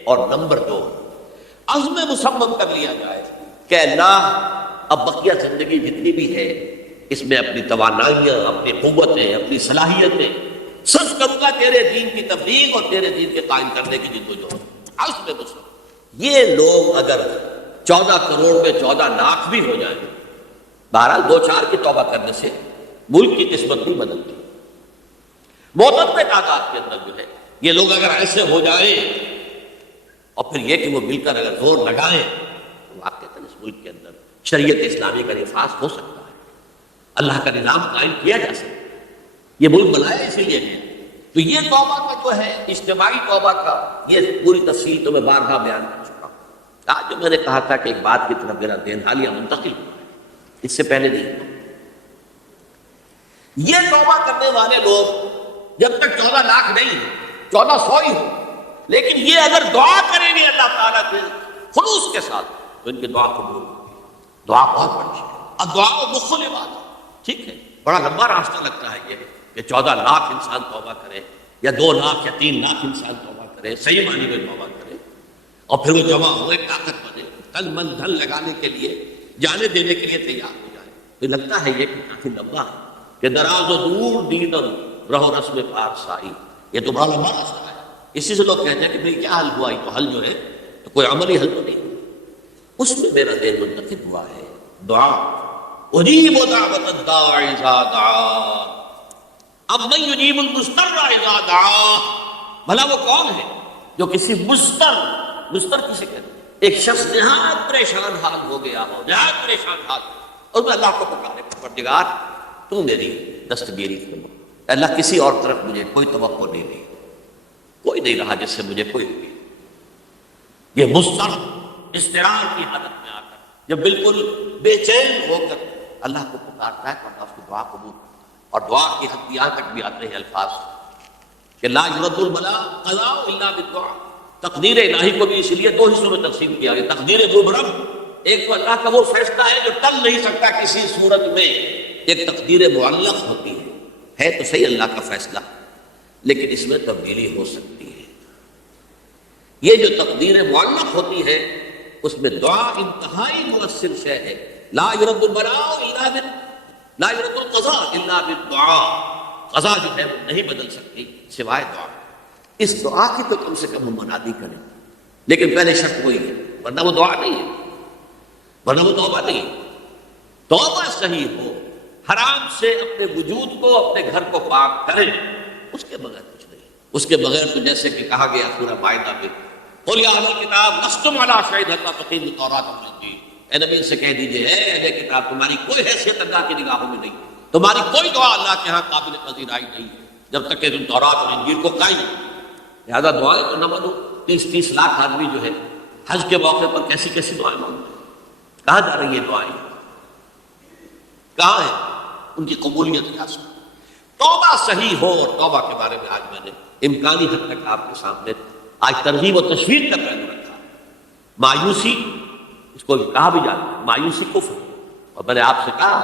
اور نمبر 2، عزم مصمم کر لیا جائے کہ اللہ اب بقیہ زندگی جتنی بھی ہے اس میں اپنی توانائیاں، اپنی قوتیں، اپنی صلاحیتیں صرف کروں گا تیرے دین کی تبلیغ اور تیرے دین کے قائم کرنے کی جدوجہد. عزم مصمم. یہ لوگ اگر 14 کروڑ میں 14 لاکھ بھی ہو جائیں، بہرحال 2-4 کی توبہ کرنے سے ملک کی قسمت نہیں بدلتی، معتدل تعداد کے اندر جو ہے یہ لوگ اگر ایسے ہو جائیں، اور پھر یہ کہ وہ مل کر اگر زور لگائیں تو واقعتاً اس ملک کے اندر شریعت اسلامی کا نفاذ ہو سکتا ہے، اللہ کا نظام قائم کیا جا سکتا ہے۔ یہ ملک بنایا اسی لیے ہے۔ تو یہ توبہ کا جو ہے اجتماعی توبہ کا یہ پوری تفصیل تو میں بارہا بیان کر چکا ہوں۔ آج جو میں نے کہا تھا کہ ایک بات کی طرف میرا ذہن حالیہ منتقل ہوا ہے، اس سے پہلے نہیں۔ یہ توبہ کرنے والے لوگ جب تک 14 لاکھ نہیں 1400 ہی ہو، لیکن یہ اگر دعا کریں گے اللہ تعالیٰ کے خلوص کے ساتھ تو ان کی دعا قبول ہوگی۔ دعا بہت بڑی ہے، اب دعا و مخل عبادت، ٹھیک ہے، بڑا لمبا راستہ لگتا ہے یہ کہ 14 لاکھ انسان توبہ کرے یا 2 لاکھ یا 3 لاکھ انسان توبہ کرے، صحیح معنی میں توبہ کرے، اور پھر وہ جمع ہوئے طاقت بنے، تن من دھن لگانے کے لیے، جانے دینے کے لیے تیار ہو جائے۔ تو لگتا ہے یہ کہ کافی لمبا ہے کہ دراز و دور دیدن رہو رسم پارسائی، یہ تو بڑا لمبا راستہ ہے۔ اسی سے لوگ کہتے ہیں کہ بھئی کیا حل ہوا، تو حل جو ہے تو کوئی عملی حل تو نہیں ہوا۔ اس میں میرا ذہن منتقل ہوا ہے دعا، اجیب دعوت الداع اذا دعا، اب من یجیب المضطر اذا دعا، بھلا وہ کون ہے جو کسی مضطر کسے کہتے ہیں، ایک شخص نہایت پریشان حال ہو گیا ہو، نہایت پریشان حال، اور میں اللہ کو پکارے، پروردگار تو میری دستگیری فرما، اللہ کسی اور طرف مجھے کوئی توقع نہیں رہی، کوئی نہیں رہا جس سے مجھے کوئی امید۔ یہ مضطر اضطرار کی حالت میں آ کر جب بالکل بے چین ہو کر اللہ کو پکارتا ہے تو اللہ اس کی دعا قبول کرتا ہے، اور دعا کی حد یہاں تک بھی آتے ہیں الفاظ کہ لا یرد البلاء قضاء الا بالدعاء، تقدیر الہی کو بھی اس لیے 2 حصوں میں تقسیم کیا گیا، تقدیر مبرم، ایک تو اللہ کا وہ فیصلہ ہے جو ٹل نہیں سکتا کسی صورت میں، ایک تقدیر معلق ہوتی ہے تو صحیح اللہ کا فیصلہ، لیکن اس میں تبدیلی ہو سکتی ہے۔ یہ جو تقدیر معلق ہوتی ہے اس میں دعا انتہائی مؤثر شے ہے، لا یرد البلاء الا لا یرد القضاء الا بالدعاء، قضا جو ہے وہ نہیں بدل سکتی سوائے دعا۔ اس دعا کی تو کم سے کم ہم منادی کریں، لیکن پہلے شرط وہی ہے، ورنہ وہ دعا نہیں ہے، ورنہ وہ توبہ نہیں ہے۔ توبہ صحیح ہو، حرام سے اپنے وجود کو اپنے گھر کو پاک کریں، اس کے بغیر کچھ نہیں۔ اس کے بغیر تو جیسے کہ کہا گیا سورہ مائدہ میں قل یا اہل الکتاب لستم علی شیء حتی تقیموا التوراۃ والانجیل، اے نبی سے کہہ دیجئے اے اہل کتاب تمہاری کوئی حیثیت اللہ کی نگاہوں میں نہیں، تمہاری کوئی دعا اللہ کے ہاں قابل پذیرائی نہیں جب تک کہ تم تورات اور انجیل کو قائم۔ لہٰذا دعائیں تو نہ مانو، 30 لاکھ آدمی جو ہے حج کے موقع پر کیسی کیسی دعائیں مانگتے ہیں، کہاں جا رہی ہے دعائیں، کہاں ہے ان کی قبولیت کیا سن۔ توبہ صحیح ہو، اور توبہ کے بارے میں آج میں نے امکانی حد تک آپ کے سامنے آج ترغیب و تشویق کا پہلو رکھا۔ مایوسی اس کو کہا بھی جاتا ہے، مایوسی کفر، اور میں نے آپ سے کہا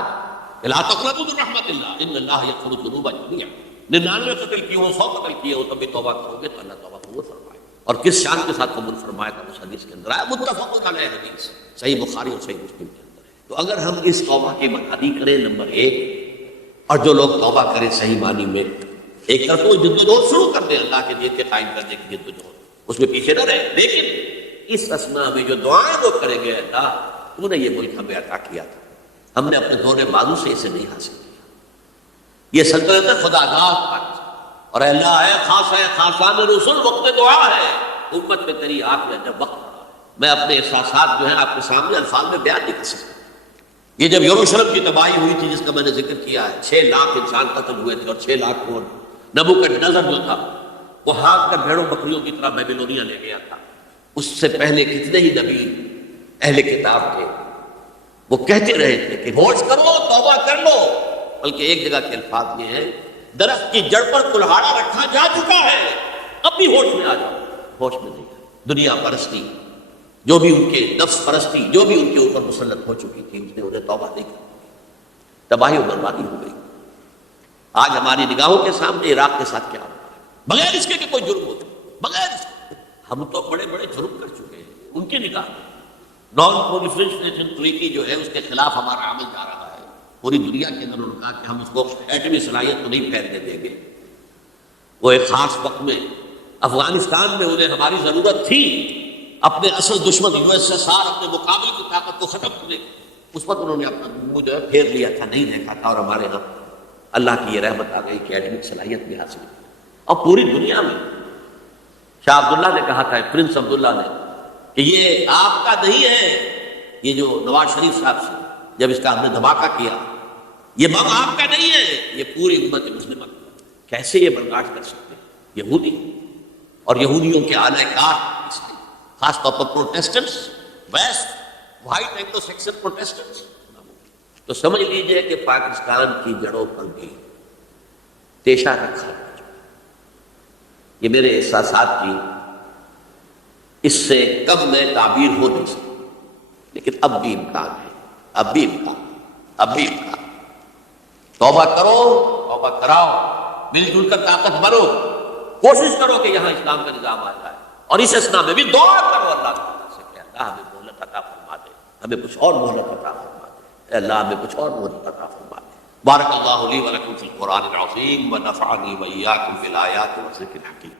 لا تقنطوا من رحمت اللہ ان اللہ یغفر الذنوب جميعا، 99 قتل کیے ہو 100 قتل کیے ہو تب بھی توبہ کرو گے تو اللہ توبہ قبول فرمائے، اور کس شان کے ساتھ قبول فرمائے گا اس حدیث کے اندر آیا، متفق علیہ حدیث، صحیح بخاری اور صحیح مسلم کے اندر ہے۔ تو اگر ہم اس توبہ کی منادی کریں نمبر 1، اور جو لوگ توبہ کریں صحیح معنی میں ایک طرف وہ جدوجہد شروع کر دیں اللہ کے دین کے قائم کرنے کی جدوجہد، اس میں پیچھے نہ رہے، لیکن اس اسنا میں جو دعائیں وہ کریں گے اللہ تو نے یہ ملک ہمیں عطا کیا تھا، ہم نے اپنے دور بازو سے اسے نہیں حاصل کیا، یہ سلطنت خدا داد پاک، اور اے اللہ اے خاصان رسول وقت دعا ہے، امت میں تیری آنکھ میں جب وقت میں اپنے احساسات جو ہیں آپ کے سامنے الفاظ میں بیان نہیں کر سکتا۔ یہ جب یروشلم کی تباہی ہوئی تھی جس کا میں نے ذکر کیا ہے، 6 لاکھ انسان قتل ہوئے تھے، اور 6 لاکھ کو نبوکدنضر جو تھا وہ ہاتھ کر بھیڑوں بکریوں کی طرح بیبلونیا لے گیا تھا، اس سے پہلے کتنے ہی نبی اہل کتاب تھے، وہ کہتے رہے تھے کہ ہوش کرو توبہ کر لو، بلکہ ایک جگہ کے الفاظ یہ ہے درخت کی جڑ پر کلہاڑا رکھا جا چکا ہے، اب بھی ہوش میں آ جاؤ، ہوش میں نہیں آئے۔ دنیا پرستی جو بھی ان کے نفس پرستی جو بھی ان کے اوپر مسلط ہو چکی تھی اس نے انہیں توبہ نہیں کی، تباہی و بربادی ہو گئی۔ آج ہماری نگاہوں کے سامنے عراق کے ساتھ کیا ہو رہا ہے، بغیر اس کے کہ کوئی جرم ہو، بغیر اس کے ہم تو بڑے بڑے جرم کر چکے ہیں ان کی نگاہ میں۔ نان پرولیفریشن ٹریٹی جو ہے اس کے خلاف ہمارا عمل جا رہا ہے پوری دنیا کے اندر، انہوں نے کہا کہ ہم اس کو ایٹمی صلاحیت تو نہیں پھیلنے دیں گے۔ وہ ایک خاص وقت میں افغانستان میں انہیں ہماری ضرورت تھی، اپنے اصل دشمن USSR اپنے مقابل کی طاقت کو ختم کرنے اس وقت انہوں نے اپنا منہ جو ہے پھیر لیا تھا، نہیں دیکھا تھا، اور ہمارے یہاں اللہ کی یہ رحمت آ گئی کہ ایٹمک صلاحیت بھی حاصل کی، اور پوری دنیا میں شاہ عبداللہ نے کہا تھا، پرنس عبداللہ نے، کہ یہ آپ کا نہیں ہے، یہ جو نواز شریف صاحب سے جب اس کا ہم نے دھماکہ کیا، یہ بم آپ کا نہیں ہے، یہ پوری امت مسلمہ کا۔ کیسے یہ برداشت کر سکتے ہیں یہودی اور یہودیوں کے اعلی کار، خاص طور پر Protestants, west white Anglo Saxon Protestants. تو سمجھ لیجئے کہ پاکستان کی جڑوں پر بھی تیشہ رکھا۔ یہ میرے احساسات کی اس سے کم میں تعبیر ہو نہیں سکتی، لیکن اب بھی امکان ہے، اب بھی امکان۔ توبہ کرو، توبہ کراؤ، مل جل کر طاقت بنو، کوشش کرو کہ یہاں اسلام کا نظام آ جائے، اور اس اسنا میں بھی دعا کرو اللہ تعالیٰ سے کہ اللہ ہمیں مہلت عطا فرما دے، ہمیں کچھ اور مہلت عطا فرما دے، اے اللہ ہمیں کچھ اور مہلت عطا فرما دے۔ بارک اللہ لی و لکم فی القرآن العظیم و نفعنی و ایاکم بالآیات والذکر الحکیم۔